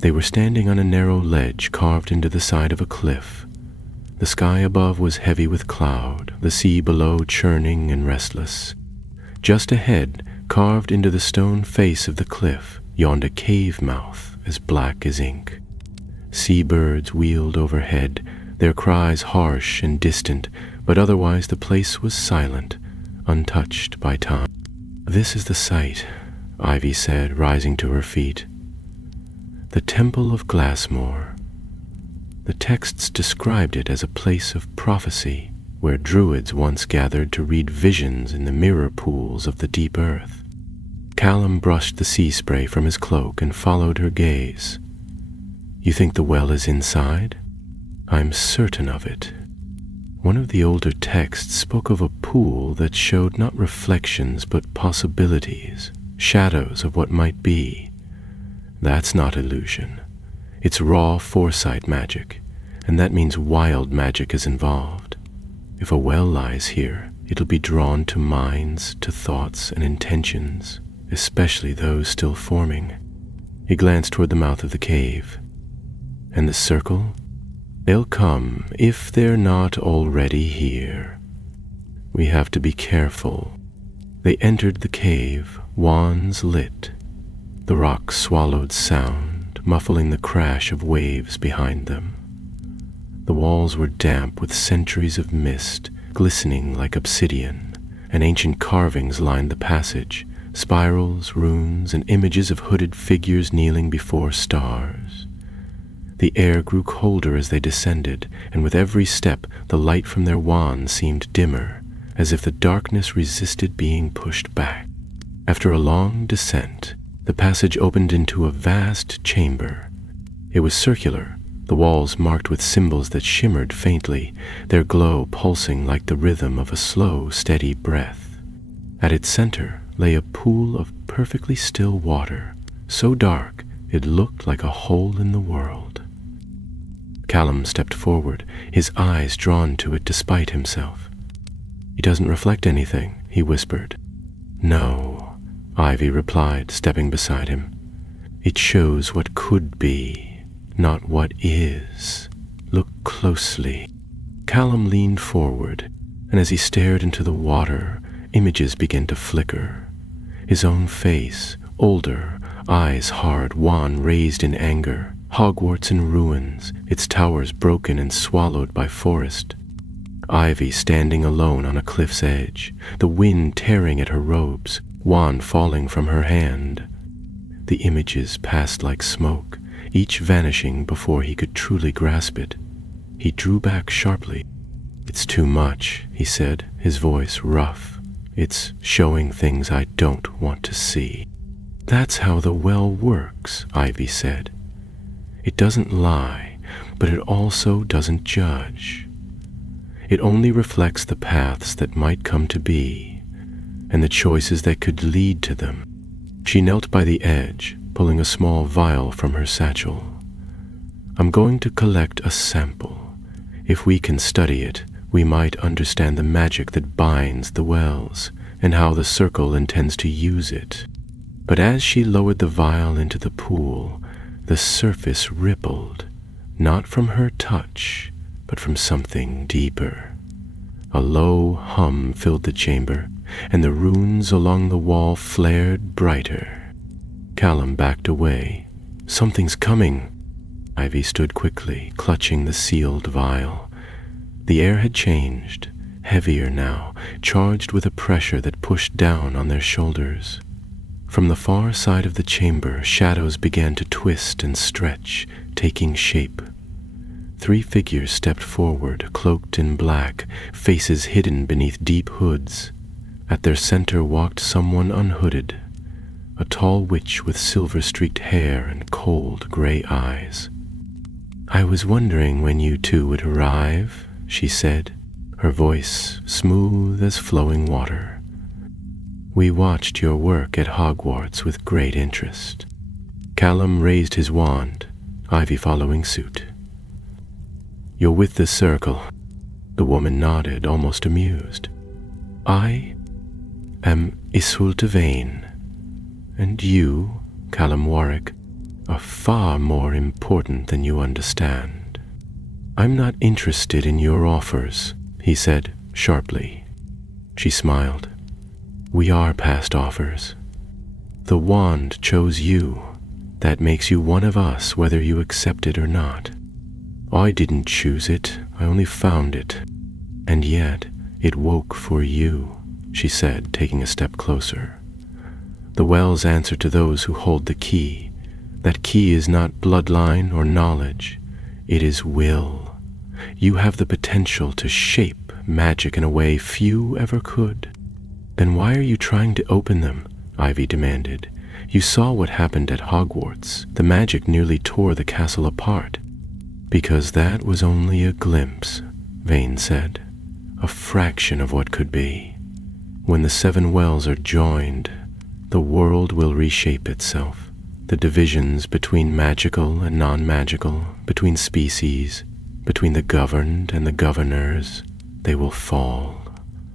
They were standing on a narrow ledge carved into the side of a cliff. The sky above was heavy with cloud, the sea below churning and restless. Just ahead, carved into the stone face of the cliff, yawned a cave mouth as black as ink. Seabirds wheeled overhead, their cries harsh and distant, but otherwise the place was silent, untouched by time. "This is the site," Ivy said, rising to her feet. "The Temple of Glassmore." The texts described it as a place of prophecy, where druids once gathered to read visions in the mirror pools of the deep earth. Callum brushed the sea spray from his cloak and followed her gaze. "You think the well is inside?" "I'm certain of it." One of the older texts spoke of a pool that showed not reflections but possibilities, shadows of what might be. That's not illusion. It's raw foresight magic, and that means wild magic is involved. If a well lies here, it'll be drawn to minds, to thoughts and intentions, especially those still forming. He glanced toward the mouth of the cave. "And the circle? They'll come if they're not already here. We have to be careful." They entered the cave, wands lit. The rocks swallowed sound, muffling the crash of waves behind them. The walls were damp with centuries of mist, glistening like obsidian, and ancient carvings lined the passage, spirals, runes, and images of hooded figures kneeling before stars. The air grew colder as they descended, and with every step the light from their wands seemed dimmer, as if the darkness resisted being pushed back. After a long descent, the passage opened into a vast chamber. It was circular, the walls marked with symbols that shimmered faintly, their glow pulsing like the rhythm of a slow, steady breath. At its center lay a pool of perfectly still water, so dark it looked like a hole in the world. Callum stepped forward, his eyes drawn to it despite himself. "It doesn't reflect anything," he whispered. "No," Ivy replied, stepping beside him. "It shows what could be, not what is. Look closely." Callum leaned forward, and as he stared into the water, images began to flicker. His own face, older, eyes hard, wan, raised in anger. Hogwarts in ruins, its towers broken and swallowed by forest. Ivy standing alone on a cliff's edge, the wind tearing at her robes, wand falling from her hand. The images passed like smoke, each vanishing before he could truly grasp it. He drew back sharply. "It's too much," he said, his voice rough. "It's showing things I don't want to see." "That's how the well works," Ivy said. "It doesn't lie, but it also doesn't judge. It only reflects the paths that might come to be, and the choices that could lead to them." She knelt by the edge, pulling a small vial from her satchel. "I'm going to collect a sample. If we can study it, we might understand the magic that binds the wells, and how the circle intends to use it." But as she lowered the vial into the pool, the surface rippled, not from her touch, but from something deeper. A low hum filled the chamber, and the runes along the wall flared brighter. Callum backed away. "Something's coming." Ivy stood quickly, clutching the sealed vial. The air had changed, heavier now, charged with a pressure that pushed down on their shoulders. From the far side of the chamber, shadows began to twist and stretch, taking shape. 3 figures stepped forward, cloaked in black, faces hidden beneath deep hoods. At their center walked someone unhooded, a tall witch with silver-streaked hair and cold gray eyes. "I was wondering when you two would arrive," she said, her voice smooth as flowing water. "We watched your work at Hogwarts with great interest." Callum raised his wand, Ivy following suit. "You're with the circle." The woman nodded, almost amused. "I am Isolde Vane, and you, Callum Warwick, are far more important than you understand." "I'm not interested in your offers," he said sharply. She smiled. "We are past offers. The wand chose you. That makes you one of us whether you accept it or not. I didn't choose it, I only found it. And yet, it woke for you," she said, taking a step closer. "The wells answer to those who hold the key. That key is not bloodline or knowledge. It is will. You have the potential to shape magic in a way few ever could." "Then why are you trying to open them?" Ivy demanded. "You saw what happened at Hogwarts. The magic nearly tore the castle apart." "Because that was only a glimpse," Vane said. "A fraction of what could be. When the 7 wells are joined, the world will reshape itself. The divisions between magical and non-magical, between species, between the governed and the governors, they will fall.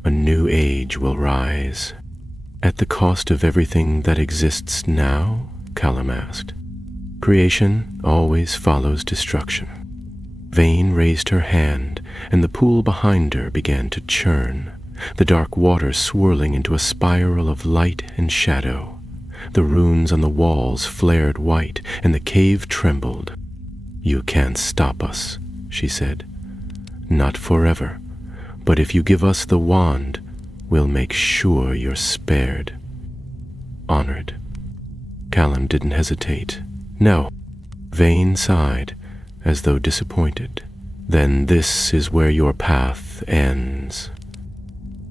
A new age will rise." "At the cost of everything that exists now?" Callum asked. "Creation always follows destruction." Vane raised her hand, and the pool behind her began to churn, the dark water swirling into a spiral of light and shadow. The runes on the walls flared white, and the cave trembled. "You can't stop us," she said. "Not forever. But if you give us the wand, we'll make sure you're spared." "Honored." Callum didn't hesitate. "No." Vane sighed, as though disappointed. "Then this is where your path ends."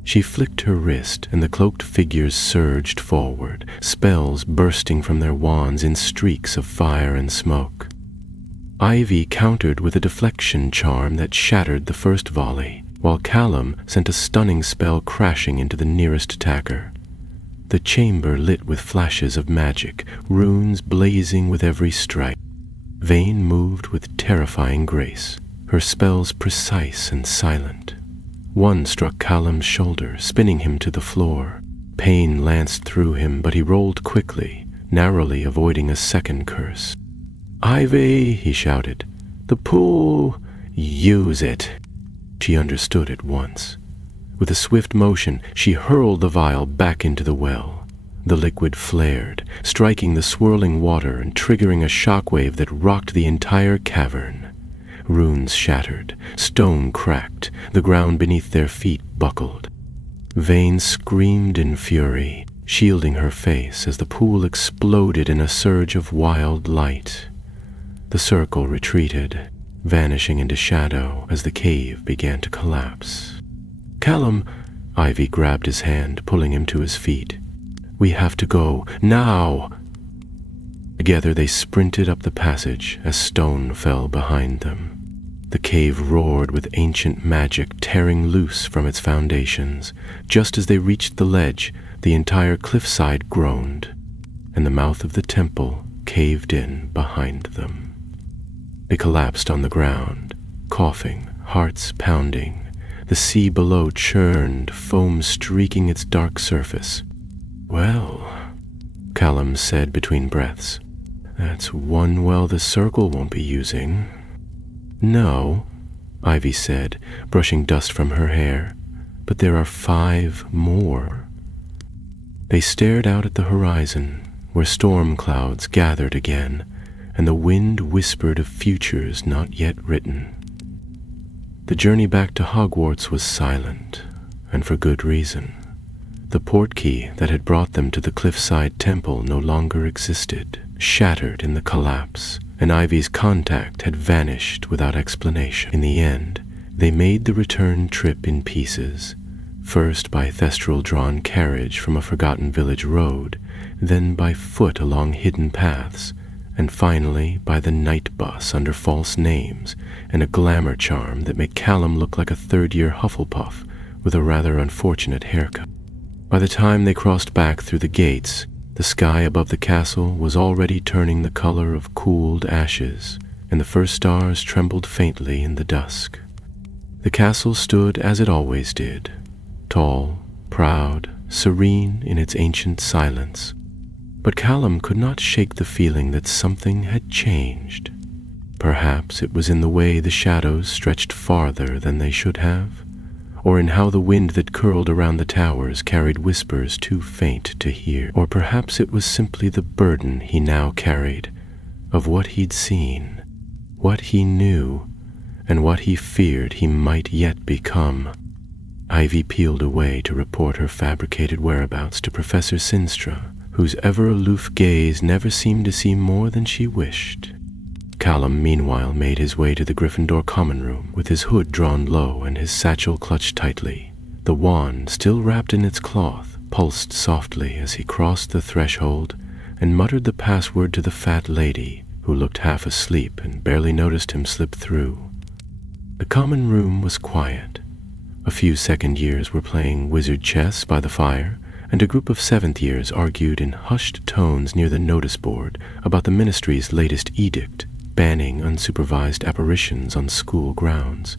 She flicked her wrist, and the cloaked figures surged forward, spells bursting from their wands in streaks of fire and smoke. Ivy countered with a deflection charm that shattered the first volley, while Callum sent a stunning spell crashing into the nearest attacker. The chamber lit with flashes of magic, runes blazing with every strike. Vane moved with terrifying grace, her spells precise and silent. One struck Callum's shoulder, spinning him to the floor. Pain lanced through him, but he rolled quickly, narrowly avoiding a second curse. "Ivy," he shouted, "the pool! Use it!" She understood at once. With a swift motion, she hurled the vial back into the well. The liquid flared, striking the swirling water and triggering a shockwave that rocked the entire cavern. Runes shattered, stone cracked, the ground beneath their feet buckled. Vane screamed in fury, shielding her face as the pool exploded in a surge of wild light. The circle retreated, vanishing into shadow as the cave began to collapse. "Callum!" Ivy grabbed his hand, pulling him to his feet. "We have to go, now!" Together they sprinted up the passage as stone fell behind them. The cave roared with ancient magic tearing loose from its foundations. Just as they reached the ledge, the entire cliffside groaned, and the mouth of the temple caved in behind them. They collapsed on the ground, coughing, hearts pounding. The sea below churned, foam streaking its dark surface. "Well," Callum said between breaths, "that's one well the circle won't be using." "No," Ivy said, brushing dust from her hair, "but there are 5 more." They stared out at the horizon, where storm clouds gathered again, and the wind whispered of futures not yet written. The journey back to Hogwarts was silent, and for good reason. The portkey that had brought them to the cliffside temple no longer existed, shattered in the collapse, and Ivy's contact had vanished without explanation. In the end, they made the return trip in pieces, first by thestral-drawn carriage from a forgotten village road, then by foot along hidden paths, and finally by the night bus under false names and a glamour charm that made Callum look like a third-year Hufflepuff with a rather unfortunate haircut. By the time they crossed back through the gates, the sky above the castle was already turning the color of cooled ashes, and the first stars trembled faintly in the dusk. The castle stood as it always did, tall, proud, serene in its ancient silence. But Callum could not shake the feeling that something had changed. Perhaps it was in the way the shadows stretched farther than they should have, or in how the wind that curled around the towers carried whispers too faint to hear, or perhaps it was simply the burden he now carried of what he'd seen, what he knew, and what he feared he might yet become. Ivy peeled away to report her fabricated whereabouts to Professor Sinstra, whose ever-aloof gaze never seemed to see more than she wished. Callum, meanwhile, made his way to the Gryffindor common room, with his hood drawn low and his satchel clutched tightly. The wand, still wrapped in its cloth, pulsed softly as he crossed the threshold and muttered the password to the fat lady, who looked half asleep and barely noticed him slip through. The common room was quiet. A few second years were playing wizard chess by the fire, and a group of seventh years argued in hushed tones near the notice board about the ministry's latest edict, banning unsupervised apparitions on school grounds.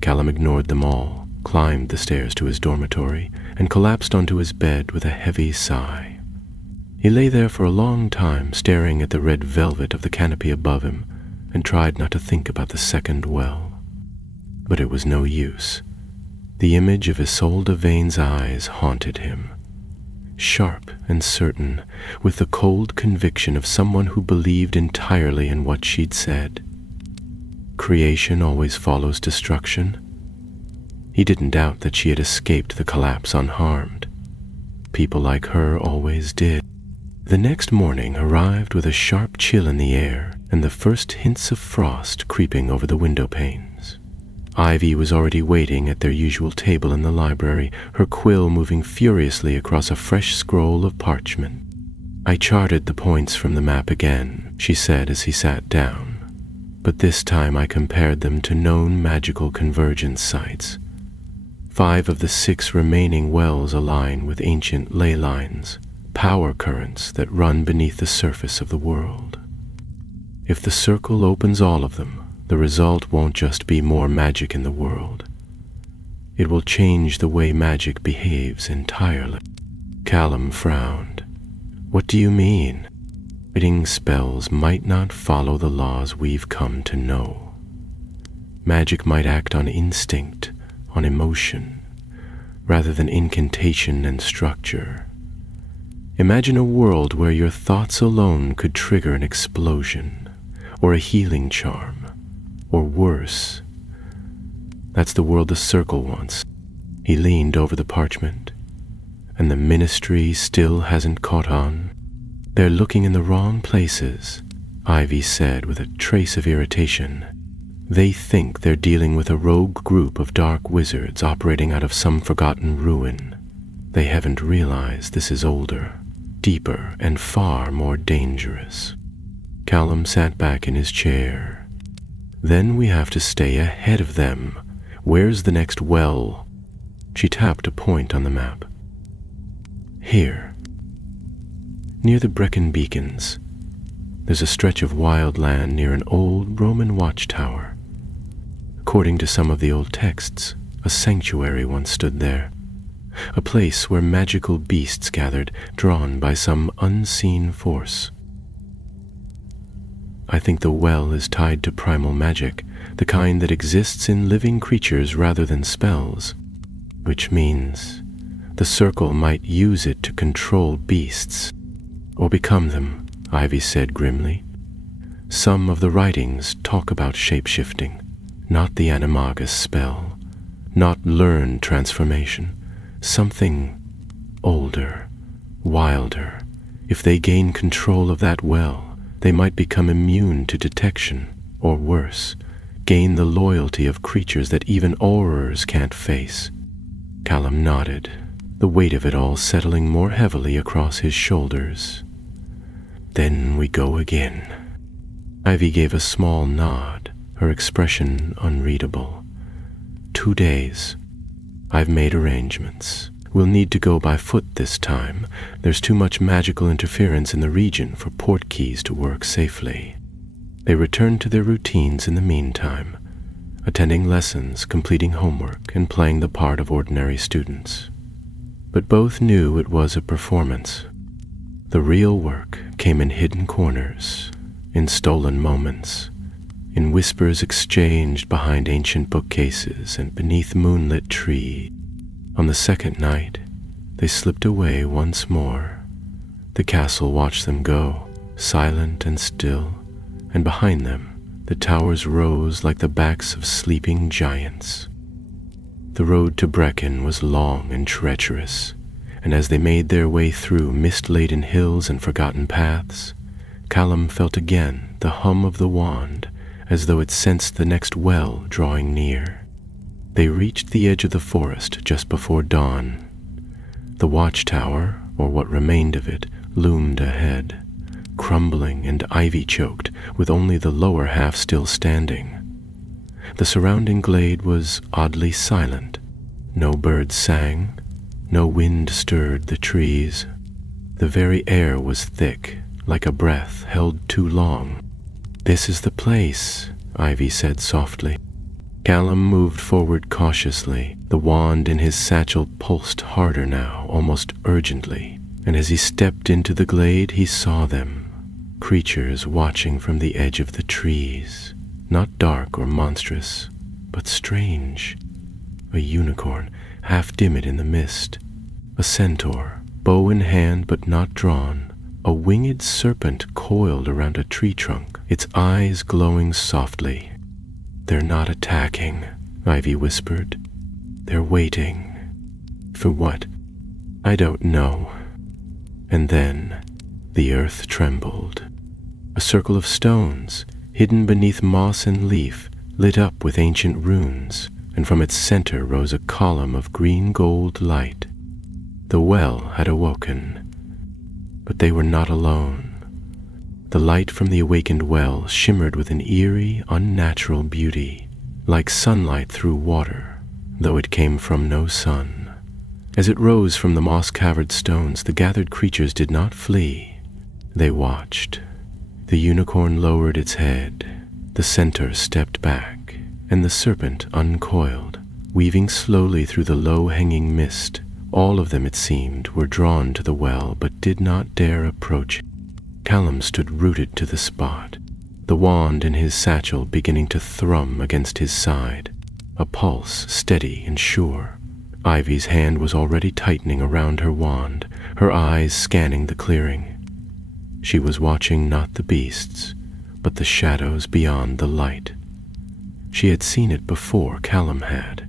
Callum ignored them all, climbed the stairs to his dormitory, and collapsed onto his bed with a heavy sigh. He lay there for a long time, staring at the red velvet of the canopy above him, and tried not to think about the second well. But it was no use. The image of Isolde Vane's eyes haunted him, sharp and certain, with the cold conviction of someone who believed entirely in what she'd said. Creation always follows destruction. He didn't doubt that she had escaped the collapse unharmed. People like her always did. The next morning arrived with a sharp chill in the air and the first hints of frost creeping over the window panes. Ivy was already waiting at their usual table in the library, her quill moving furiously across a fresh scroll of parchment. "I charted the points from the map again," she said as he sat down. "But this time I compared them to known magical convergence sites. 5 of the 6 remaining wells align with ancient ley lines, power currents that run beneath the surface of the world. If the circle opens all of them, the result won't just be more magic in the world. It will change the way magic behaves entirely. Callum frowned. What do you mean? Writing spells might not follow the laws we've come to know. Magic might act on instinct, on emotion, rather than incantation and structure. Imagine a world where your thoughts alone could trigger an explosion, or a healing charm, or worse. That's the world the circle wants. He leaned over the parchment. And the ministry still hasn't caught on? They're looking in the wrong places, Ivy said with a trace of irritation. They think they're dealing with a rogue group of dark wizards operating out of some forgotten ruin. They haven't realized this is older, deeper, and far more dangerous. Callum sat back in his chair. Then we have to stay ahead of them. Where's the next well? She tapped a point on the map. Here. Near the Brecon beacons, there's a stretch of wild land near an old Roman watchtower. According to some of the old texts, a sanctuary once stood there, a place where magical beasts gathered, drawn by some unseen force. I think the well is tied to primal magic, the kind that exists in living creatures rather than spells, which means the circle might use it to control beasts, or become them, Ivy said grimly. Some of the writings talk about shape-shifting, not the animagus spell, not learned transformation, something older, wilder. If they gain control of that well, they might become immune to detection, or worse, gain the loyalty of creatures that even aurors can't face. Callum nodded, the weight of it all settling more heavily across his shoulders. Then we go again. Ivy gave a small nod, her expression unreadable. 2 days. I've made arrangements. We'll need to go by foot this time. There's too much magical interference in the region for portkeys to work safely. They returned to their routines in the meantime, attending lessons, completing homework, and playing the part of ordinary students. But both knew it was a performance. The real work came in hidden corners, in stolen moments, in whispers exchanged behind ancient bookcases and beneath moonlit trees. On the second night, they slipped away once more. The castle watched them go, silent and still, and behind them, the towers rose like the backs of sleeping giants. The road to Brecon was long and treacherous, and as they made their way through mist-laden hills and forgotten paths, Callum felt again the hum of the wand, as though it sensed the next well drawing near. They reached the edge of the forest just before dawn. The watchtower, or what remained of it, loomed ahead, crumbling and ivy-choked, with only the lower half still standing. The surrounding glade was oddly silent. No birds sang, no wind stirred the trees. The very air was thick, like a breath held too long. "This is the place," Ivy said softly. Callum moved forward cautiously. The wand in his satchel pulsed harder now, almost urgently, and as he stepped into the glade, he saw them, creatures watching from the edge of the trees, not dark or monstrous, but strange. A unicorn, half dimmed in the mist, a centaur, bow in hand but not drawn, a winged serpent coiled around a tree trunk, its eyes glowing softly. "They're not attacking," Ivy whispered. "They're waiting." For what? I don't know. And then the earth trembled. A circle of stones, hidden beneath moss and leaf, lit up with ancient runes, and from its center rose a column of green-gold light. The well had awoken. But they were not alone. The light from the awakened well shimmered with an eerie, unnatural beauty, like sunlight through water, though it came from no sun. As it rose from the moss-covered stones, the gathered creatures did not flee. They watched. The unicorn lowered its head, the centaur stepped back, and the serpent uncoiled, weaving slowly through the low-hanging mist. All of them, it seemed, were drawn to the well, but did not dare approach it. Callum stood rooted to the spot, the wand in his satchel beginning to thrum against his side, a pulse steady and sure. Ivy's hand was already tightening around her wand, her eyes scanning the clearing. She was watching not the beasts, but the shadows beyond the light. She had seen it before, Callum had.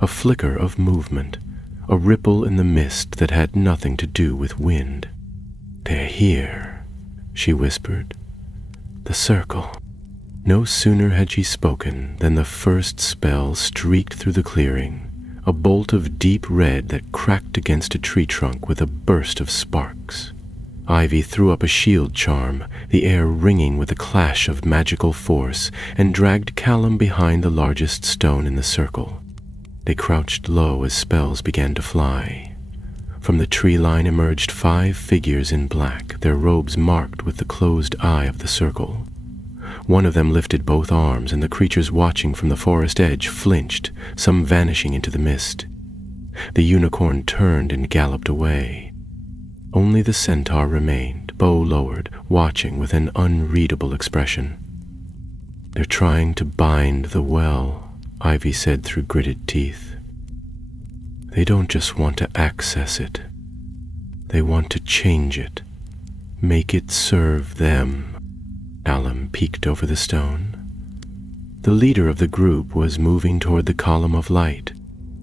A flicker of movement, a ripple in the mist that had nothing to do with wind. "They're here," she whispered. "The circle." No sooner had she spoken than the first spell streaked through the clearing, a bolt of deep red that cracked against a tree trunk with a burst of sparks. Ivy threw up a shield charm, the air ringing with a clash of magical force, and dragged Callum behind the largest stone in the circle. They crouched low as spells began to fly. From the tree line emerged 5 figures in black, their robes marked with the closed eye of the circle. One of them lifted both arms, and the creatures watching from the forest edge flinched, some vanishing into the mist. The unicorn turned and galloped away. Only the centaur remained, bow lowered, watching with an unreadable expression. "They're trying to bind the well," Ivy said through gritted teeth. "They don't just want to access it. They want to change it, make it serve them." Callum peeked over the stone. The leader of the group was moving toward the column of light,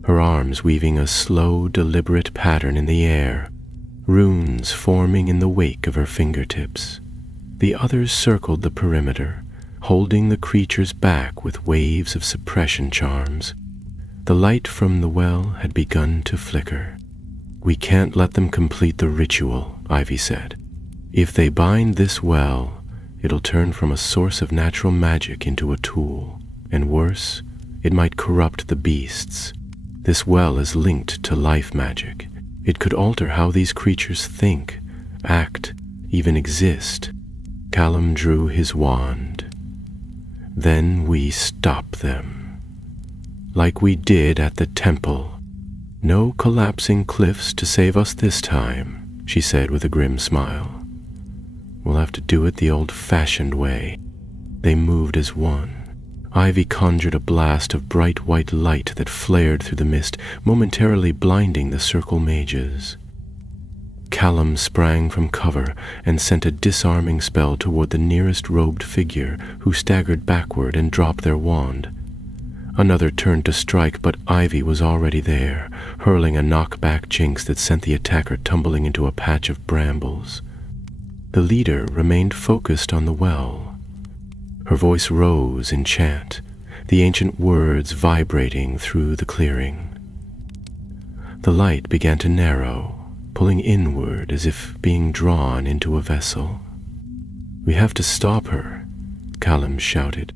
her arms weaving a slow, deliberate pattern in the air, runes forming in the wake of her fingertips. The others circled the perimeter, holding the creatures back with waves of suppression charms. The light from the well had begun to flicker. "We can't let them complete the ritual," Ivy said. "If they bind this well, it'll turn from a source of natural magic into a tool, and worse, it might corrupt the beasts. This well is linked to life magic. It could alter how these creatures think, act, even exist." Callum drew his wand. "Then we stop them. Like we did at the temple. No collapsing cliffs to save us this time," she said with a grim smile. "We'll have to do it the old-fashioned way." They moved as one. Ivy conjured a blast of bright white light that flared through the mist, momentarily blinding the circle mages. Callum sprang from cover and sent a disarming spell toward the nearest robed figure, who staggered backward and dropped their wand. Another turned to strike, but Ivy was already there, hurling a knockback jinx that sent the attacker tumbling into a patch of brambles. The leader remained focused on the well. Her voice rose in chant, the ancient words vibrating through the clearing. The light began to narrow, pulling inward as if being drawn into a vessel. "We have to stop her," Callum shouted.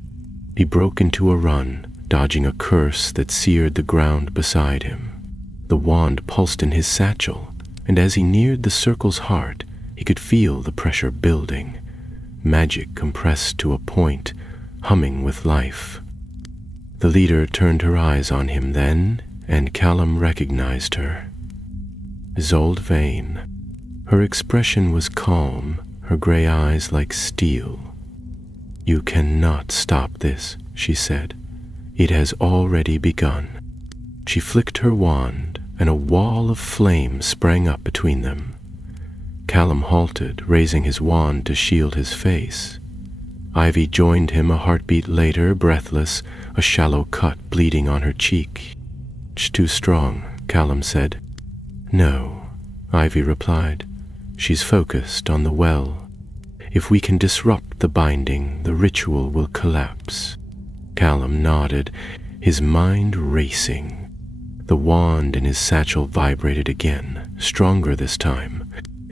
He broke into a run, dodging a curse that seared the ground beside him. The wand pulsed in his satchel, and as he neared the circle's heart, he could feel the pressure building. Magic compressed to a point, humming with life. The leader turned her eyes on him then, and Callum recognized her. Isolde Vane. Her expression was calm, her gray eyes like steel. "You cannot stop this," she said. "It has already begun." She flicked her wand, and a wall of flame sprang up between them. Callum halted, raising his wand to shield his face. Ivy joined him a heartbeat later, breathless, a shallow cut bleeding on her cheek. "It's too strong," Callum said. "No," Ivy replied. "She's focused on the well. If we can disrupt the binding, the ritual will collapse." Callum nodded, his mind racing. The wand in his satchel vibrated again, stronger this time.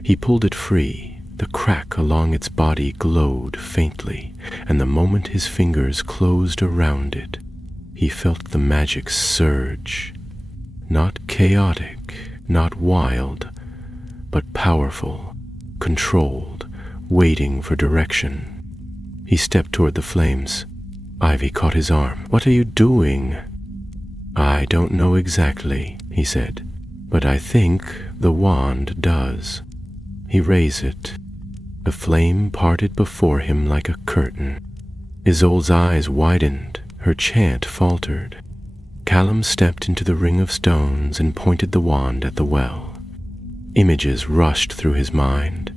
He pulled it free. The crack along its body glowed faintly, and the moment his fingers closed around it, he felt the magic surge. Not chaotic, not wild, but powerful, controlled, waiting for direction. He stepped toward the flames. Ivy caught his arm. "What are you doing?" "I don't know exactly," he said, "but I think the wand does." He raised it. The flame parted before him like a curtain. Isolde's eyes widened. Her chant faltered. Callum stepped into the ring of stones and pointed the wand at the well. Images rushed through his mind.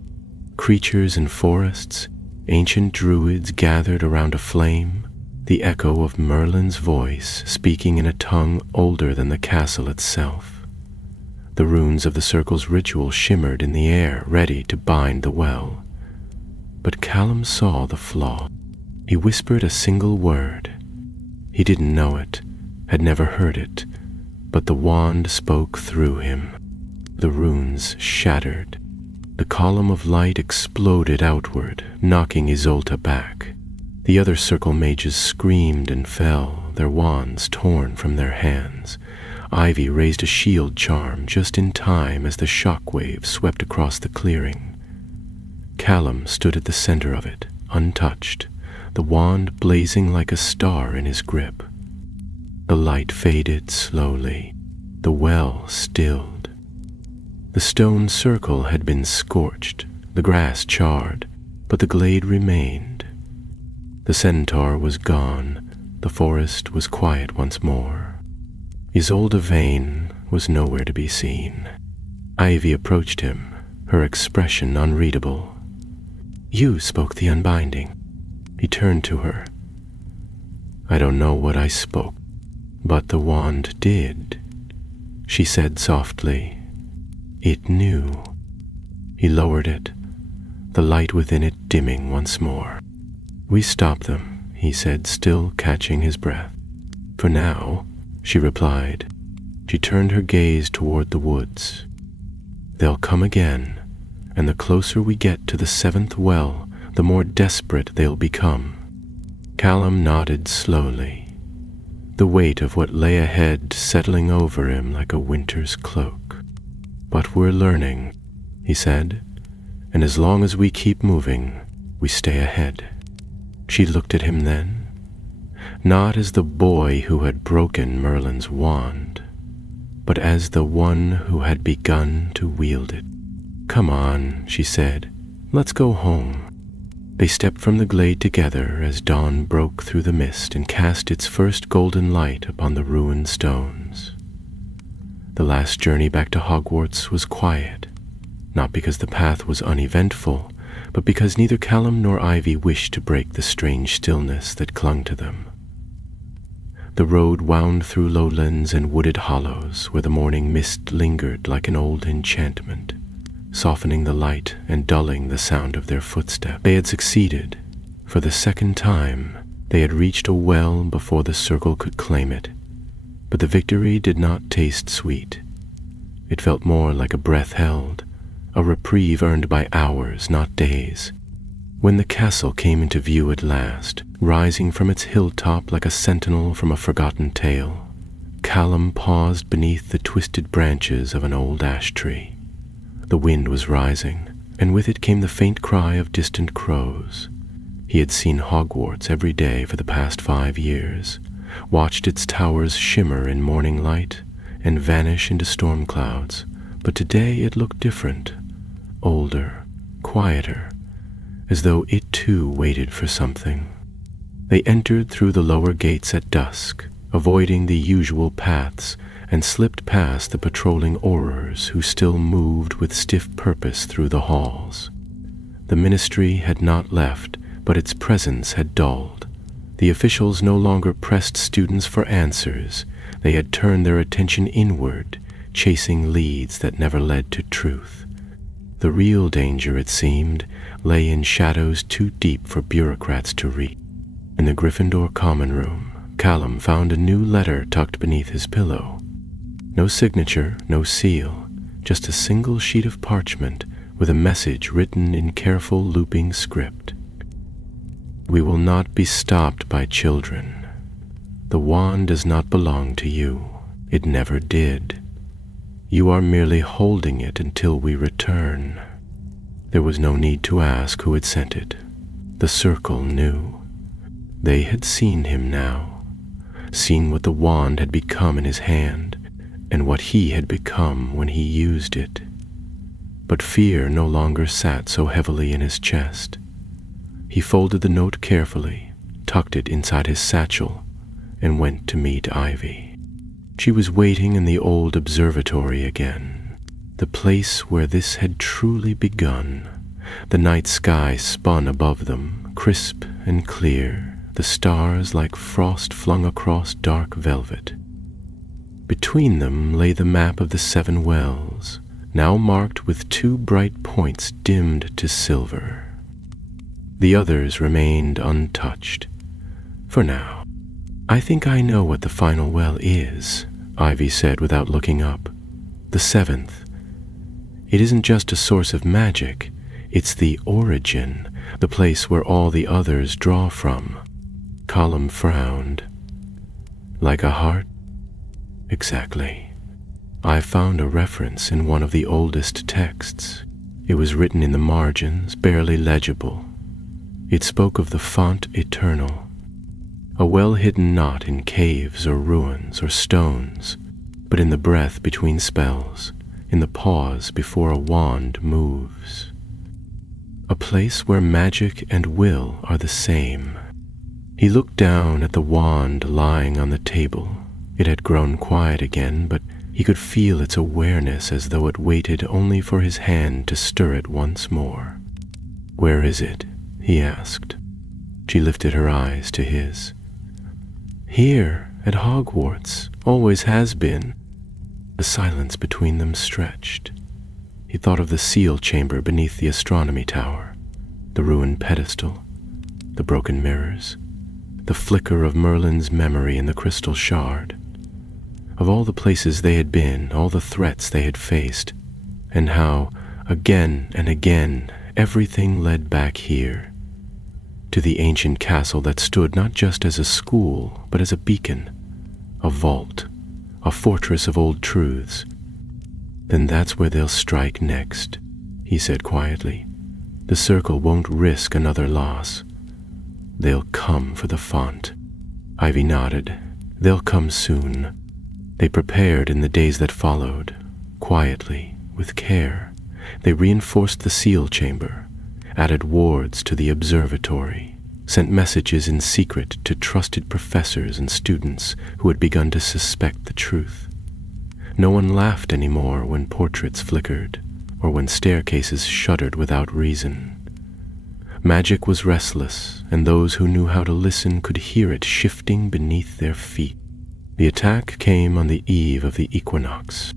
Creatures in forests, ancient druids gathered around a flame, the echo of Merlin's voice speaking in a tongue older than the castle itself. The runes of the circle's ritual shimmered in the air, ready to bind the well. But Callum saw the flaw. He whispered a single word. He didn't know it, had never heard it, but the wand spoke through him. The runes shattered. The column of light exploded outward, knocking Isolde back. The other circle mages screamed and fell, their wands torn from their hands. Ivy raised a shield charm just in time as the shockwave swept across the clearing. Callum stood at the center of it, untouched, the wand blazing like a star in his grip. The light faded slowly. The well stilled. The stone circle had been scorched, the grass charred, but the glade remained. The centaur was gone. The forest was quiet once more. Isolde Vane was nowhere to be seen. Ivy approached him, her expression unreadable. "You spoke the unbinding." He turned to her. "I don't know what I spoke, but the wand did," she said softly. "It knew." He lowered it, the light within it dimming once more. "We stop them," he said, still catching his breath. "For now," she replied. She turned her gaze toward the woods. "They'll come again, and the closer we get to the seventh well, the more desperate they'll become." Callum nodded slowly, the weight of what lay ahead settling over him like a winter's cloak. "But we're learning," he said, "and as long as we keep moving, we stay ahead." She looked at him then, not as the boy who had broken Merlin's wand, but as the one who had begun to wield it. "Come on," she said, "let's go home." They stepped from the glade together as dawn broke through the mist and cast its first golden light upon the ruined stones. The last journey back to Hogwarts was quiet, not because the path was uneventful, but because neither Callum nor Ivy wished to break the strange stillness that clung to them. The road wound through lowlands and wooded hollows where the morning mist lingered like an old enchantment, softening the light and dulling the sound of their footsteps. They had succeeded. For the second time, they had reached a well before the circle could claim it, but the victory did not taste sweet. It felt more like a breath held, a reprieve earned by hours, not days. When the castle came into view at last, rising from its hilltop like a sentinel from a forgotten tale, Callum paused beneath the twisted branches of an old ash tree. The wind was rising, and with it came the faint cry of distant crows. He had seen Hogwarts every day for the past 5 years, watched its towers shimmer in morning light and vanish into storm clouds, but today it looked different, older, quieter, as though it too waited for something. They entered through the lower gates at dusk, avoiding the usual paths, and slipped past the patrolling aurors who still moved with stiff purpose through the halls. The ministry had not left, but its presence had dulled. The officials no longer pressed students for answers. They had turned their attention inward, chasing leads that never led to truth. The real danger, it seemed, lay in shadows too deep for bureaucrats to reach. In the Gryffindor common room, Callum found a new letter tucked beneath his pillow. No signature, no seal, just a single sheet of parchment with a message written in careful looping script. "We will not be stopped by children. The wand does not belong to you. It never did. You are merely holding it until we return." There was no need to ask who had sent it. The circle knew. They had seen him now, seen what the wand had become in his hand, and what he had become when he used it. But fear no longer sat so heavily in his chest. He folded the note carefully, tucked it inside his satchel, and went to meet Ivy. She was waiting in the old observatory again, the place where this had truly begun. The night sky spun above them, crisp and clear, the stars like frost flung across dark velvet. Between them lay the map of the 7 wells, now marked with 2 bright points dimmed to silver. The others remained untouched, for now. "I think I know what the final well is," Ivy said without looking up. "The 7th. It isn't just a source of magic, it's the origin, the place where all the others draw from." Callum frowned. "Like a heart?" "Exactly. I found a reference in one of the oldest texts. It was written in the margins, barely legible. It spoke of the font eternal, a well-hidden knot in caves or ruins or stones, but in the breath between spells, in the pause before a wand moves. A place where magic and will are the same." He looked down at the wand lying on the table. It had grown quiet again, but he could feel its awareness as though it waited only for his hand to stir it once more. "Where is it?" he asked. She lifted her eyes to his. "Here, at Hogwarts, always has been." The silence between them stretched. He thought of the seal chamber beneath the astronomy tower, the ruined pedestal, the broken mirrors, the flicker of Merlin's memory in the crystal shard, of all the places they had been, all the threats they had faced, and how, again and again, everything led back here, to the ancient castle that stood not just as a school, but as a beacon, a vault, a fortress of old truths. "Then that's where they'll strike next," he said quietly. "The circle won't risk another loss. They'll come for the font." Ivy nodded. "They'll come soon." They prepared in the days that followed, quietly, with care. They reinforced the seal chamber, added wards to the observatory, sent messages in secret to trusted professors and students who had begun to suspect the truth. No one laughed anymore when portraits flickered, or when staircases shuddered without reason. Magic was restless, and those who knew how to listen could hear it shifting beneath their feet. The attack came on the eve of the equinox.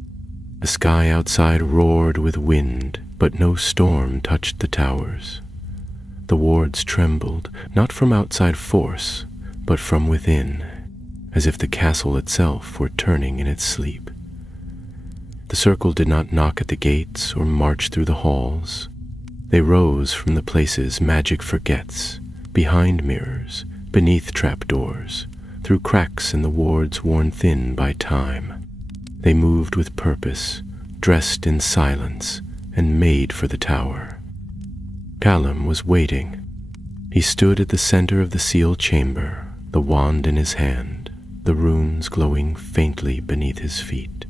The sky outside roared with wind, but no storm touched the towers. The wards trembled, not from outside force, but from within, as if the castle itself were turning in its sleep. The circle did not knock at the gates or march through the halls. They rose from the places magic forgets, behind mirrors, beneath trapdoors, through cracks in the wards worn thin by time. They moved with purpose, dressed in silence, and made for the tower. Callum was waiting. He stood at the center of the sealed chamber, the wand in his hand, the runes glowing faintly beneath his feet.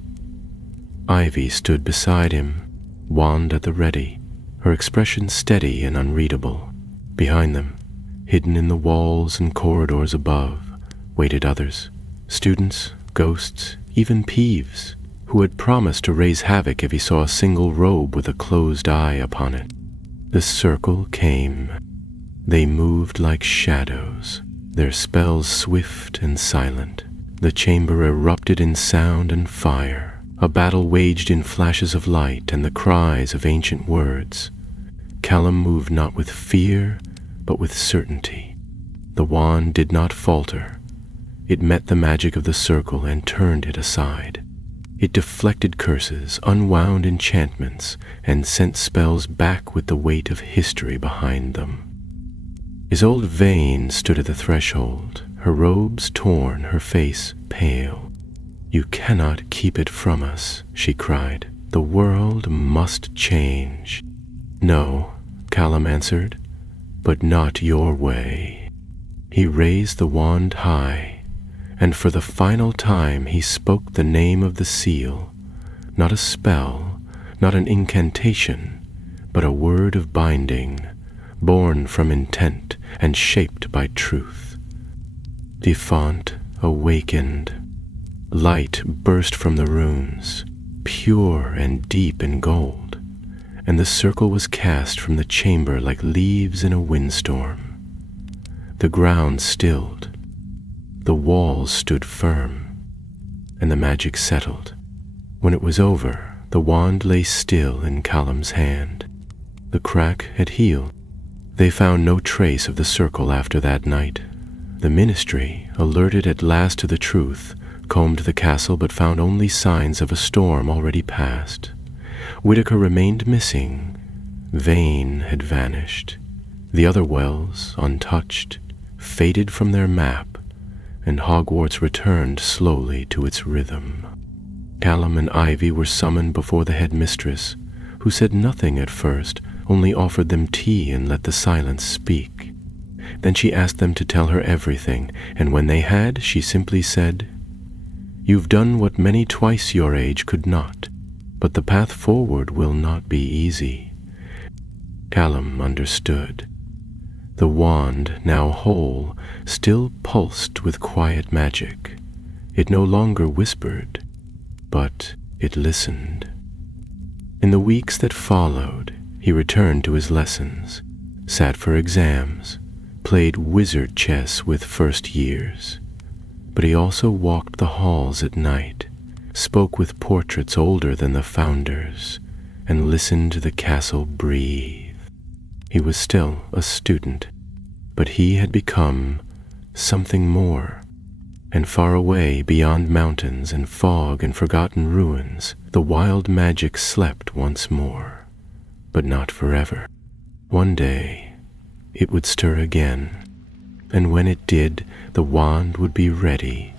Ivy stood beside him, wand at the ready, her expression steady and unreadable. Behind them, hidden in the walls and corridors above, waited others, students, ghosts, even Peeves, who had promised to raise havoc if he saw a single robe with a closed eye upon it. The circle came. They moved like shadows, their spells swift and silent. The chamber erupted in sound and fire. A battle waged in flashes of light and the cries of ancient words. Callum moved not with fear, but with certainty. The wand did not falter. It met the magic of the circle and turned it aside. It deflected curses, unwound enchantments, and sent spells back with the weight of history behind them. Isolde Vane stood at the threshold, her robes torn, her face pale. "You cannot keep it from us," she cried. "The world must change." "No," Callum answered. but not your way. He raised the wand high, and for the final time he spoke the name of the seal, not a spell, not an incantation, but a word of binding, born from intent and shaped by truth. The font awakened. Light burst from the runes, pure and deep in gold, and the circle was cast from the chamber like leaves in a windstorm. The ground stilled, the walls stood firm, and the magic settled. When it was over, the wand lay still in Callum's hand. The crack had healed. They found no trace of the circle after that night. The ministry, alerted at last to the truth, combed the castle but found only signs of a storm already past. Whitaker remained missing. Vane had vanished. The other wells, untouched, faded from their map, and Hogwarts returned slowly to its rhythm. Callum and Ivy were summoned before the headmistress, who said nothing at first, only offered them tea and let the silence speak. Then she asked them to tell her everything, and when they had, she simply said, "You've done what many twice your age could not, but the path forward will not be easy." Callum understood. The wand, now whole, still pulsed with quiet magic. It no longer whispered, but it listened. In the weeks that followed, he returned to his lessons, sat for exams, played wizard chess with first years. But he also walked the halls at night, spoke with portraits older than the founders, and listened to the castle breathe. He was still a student, but he had become something more. And far away beyond mountains and fog and forgotten ruins, the wild magic slept once more, but not forever. One day, it would stir again, and when it did, the wand would be ready.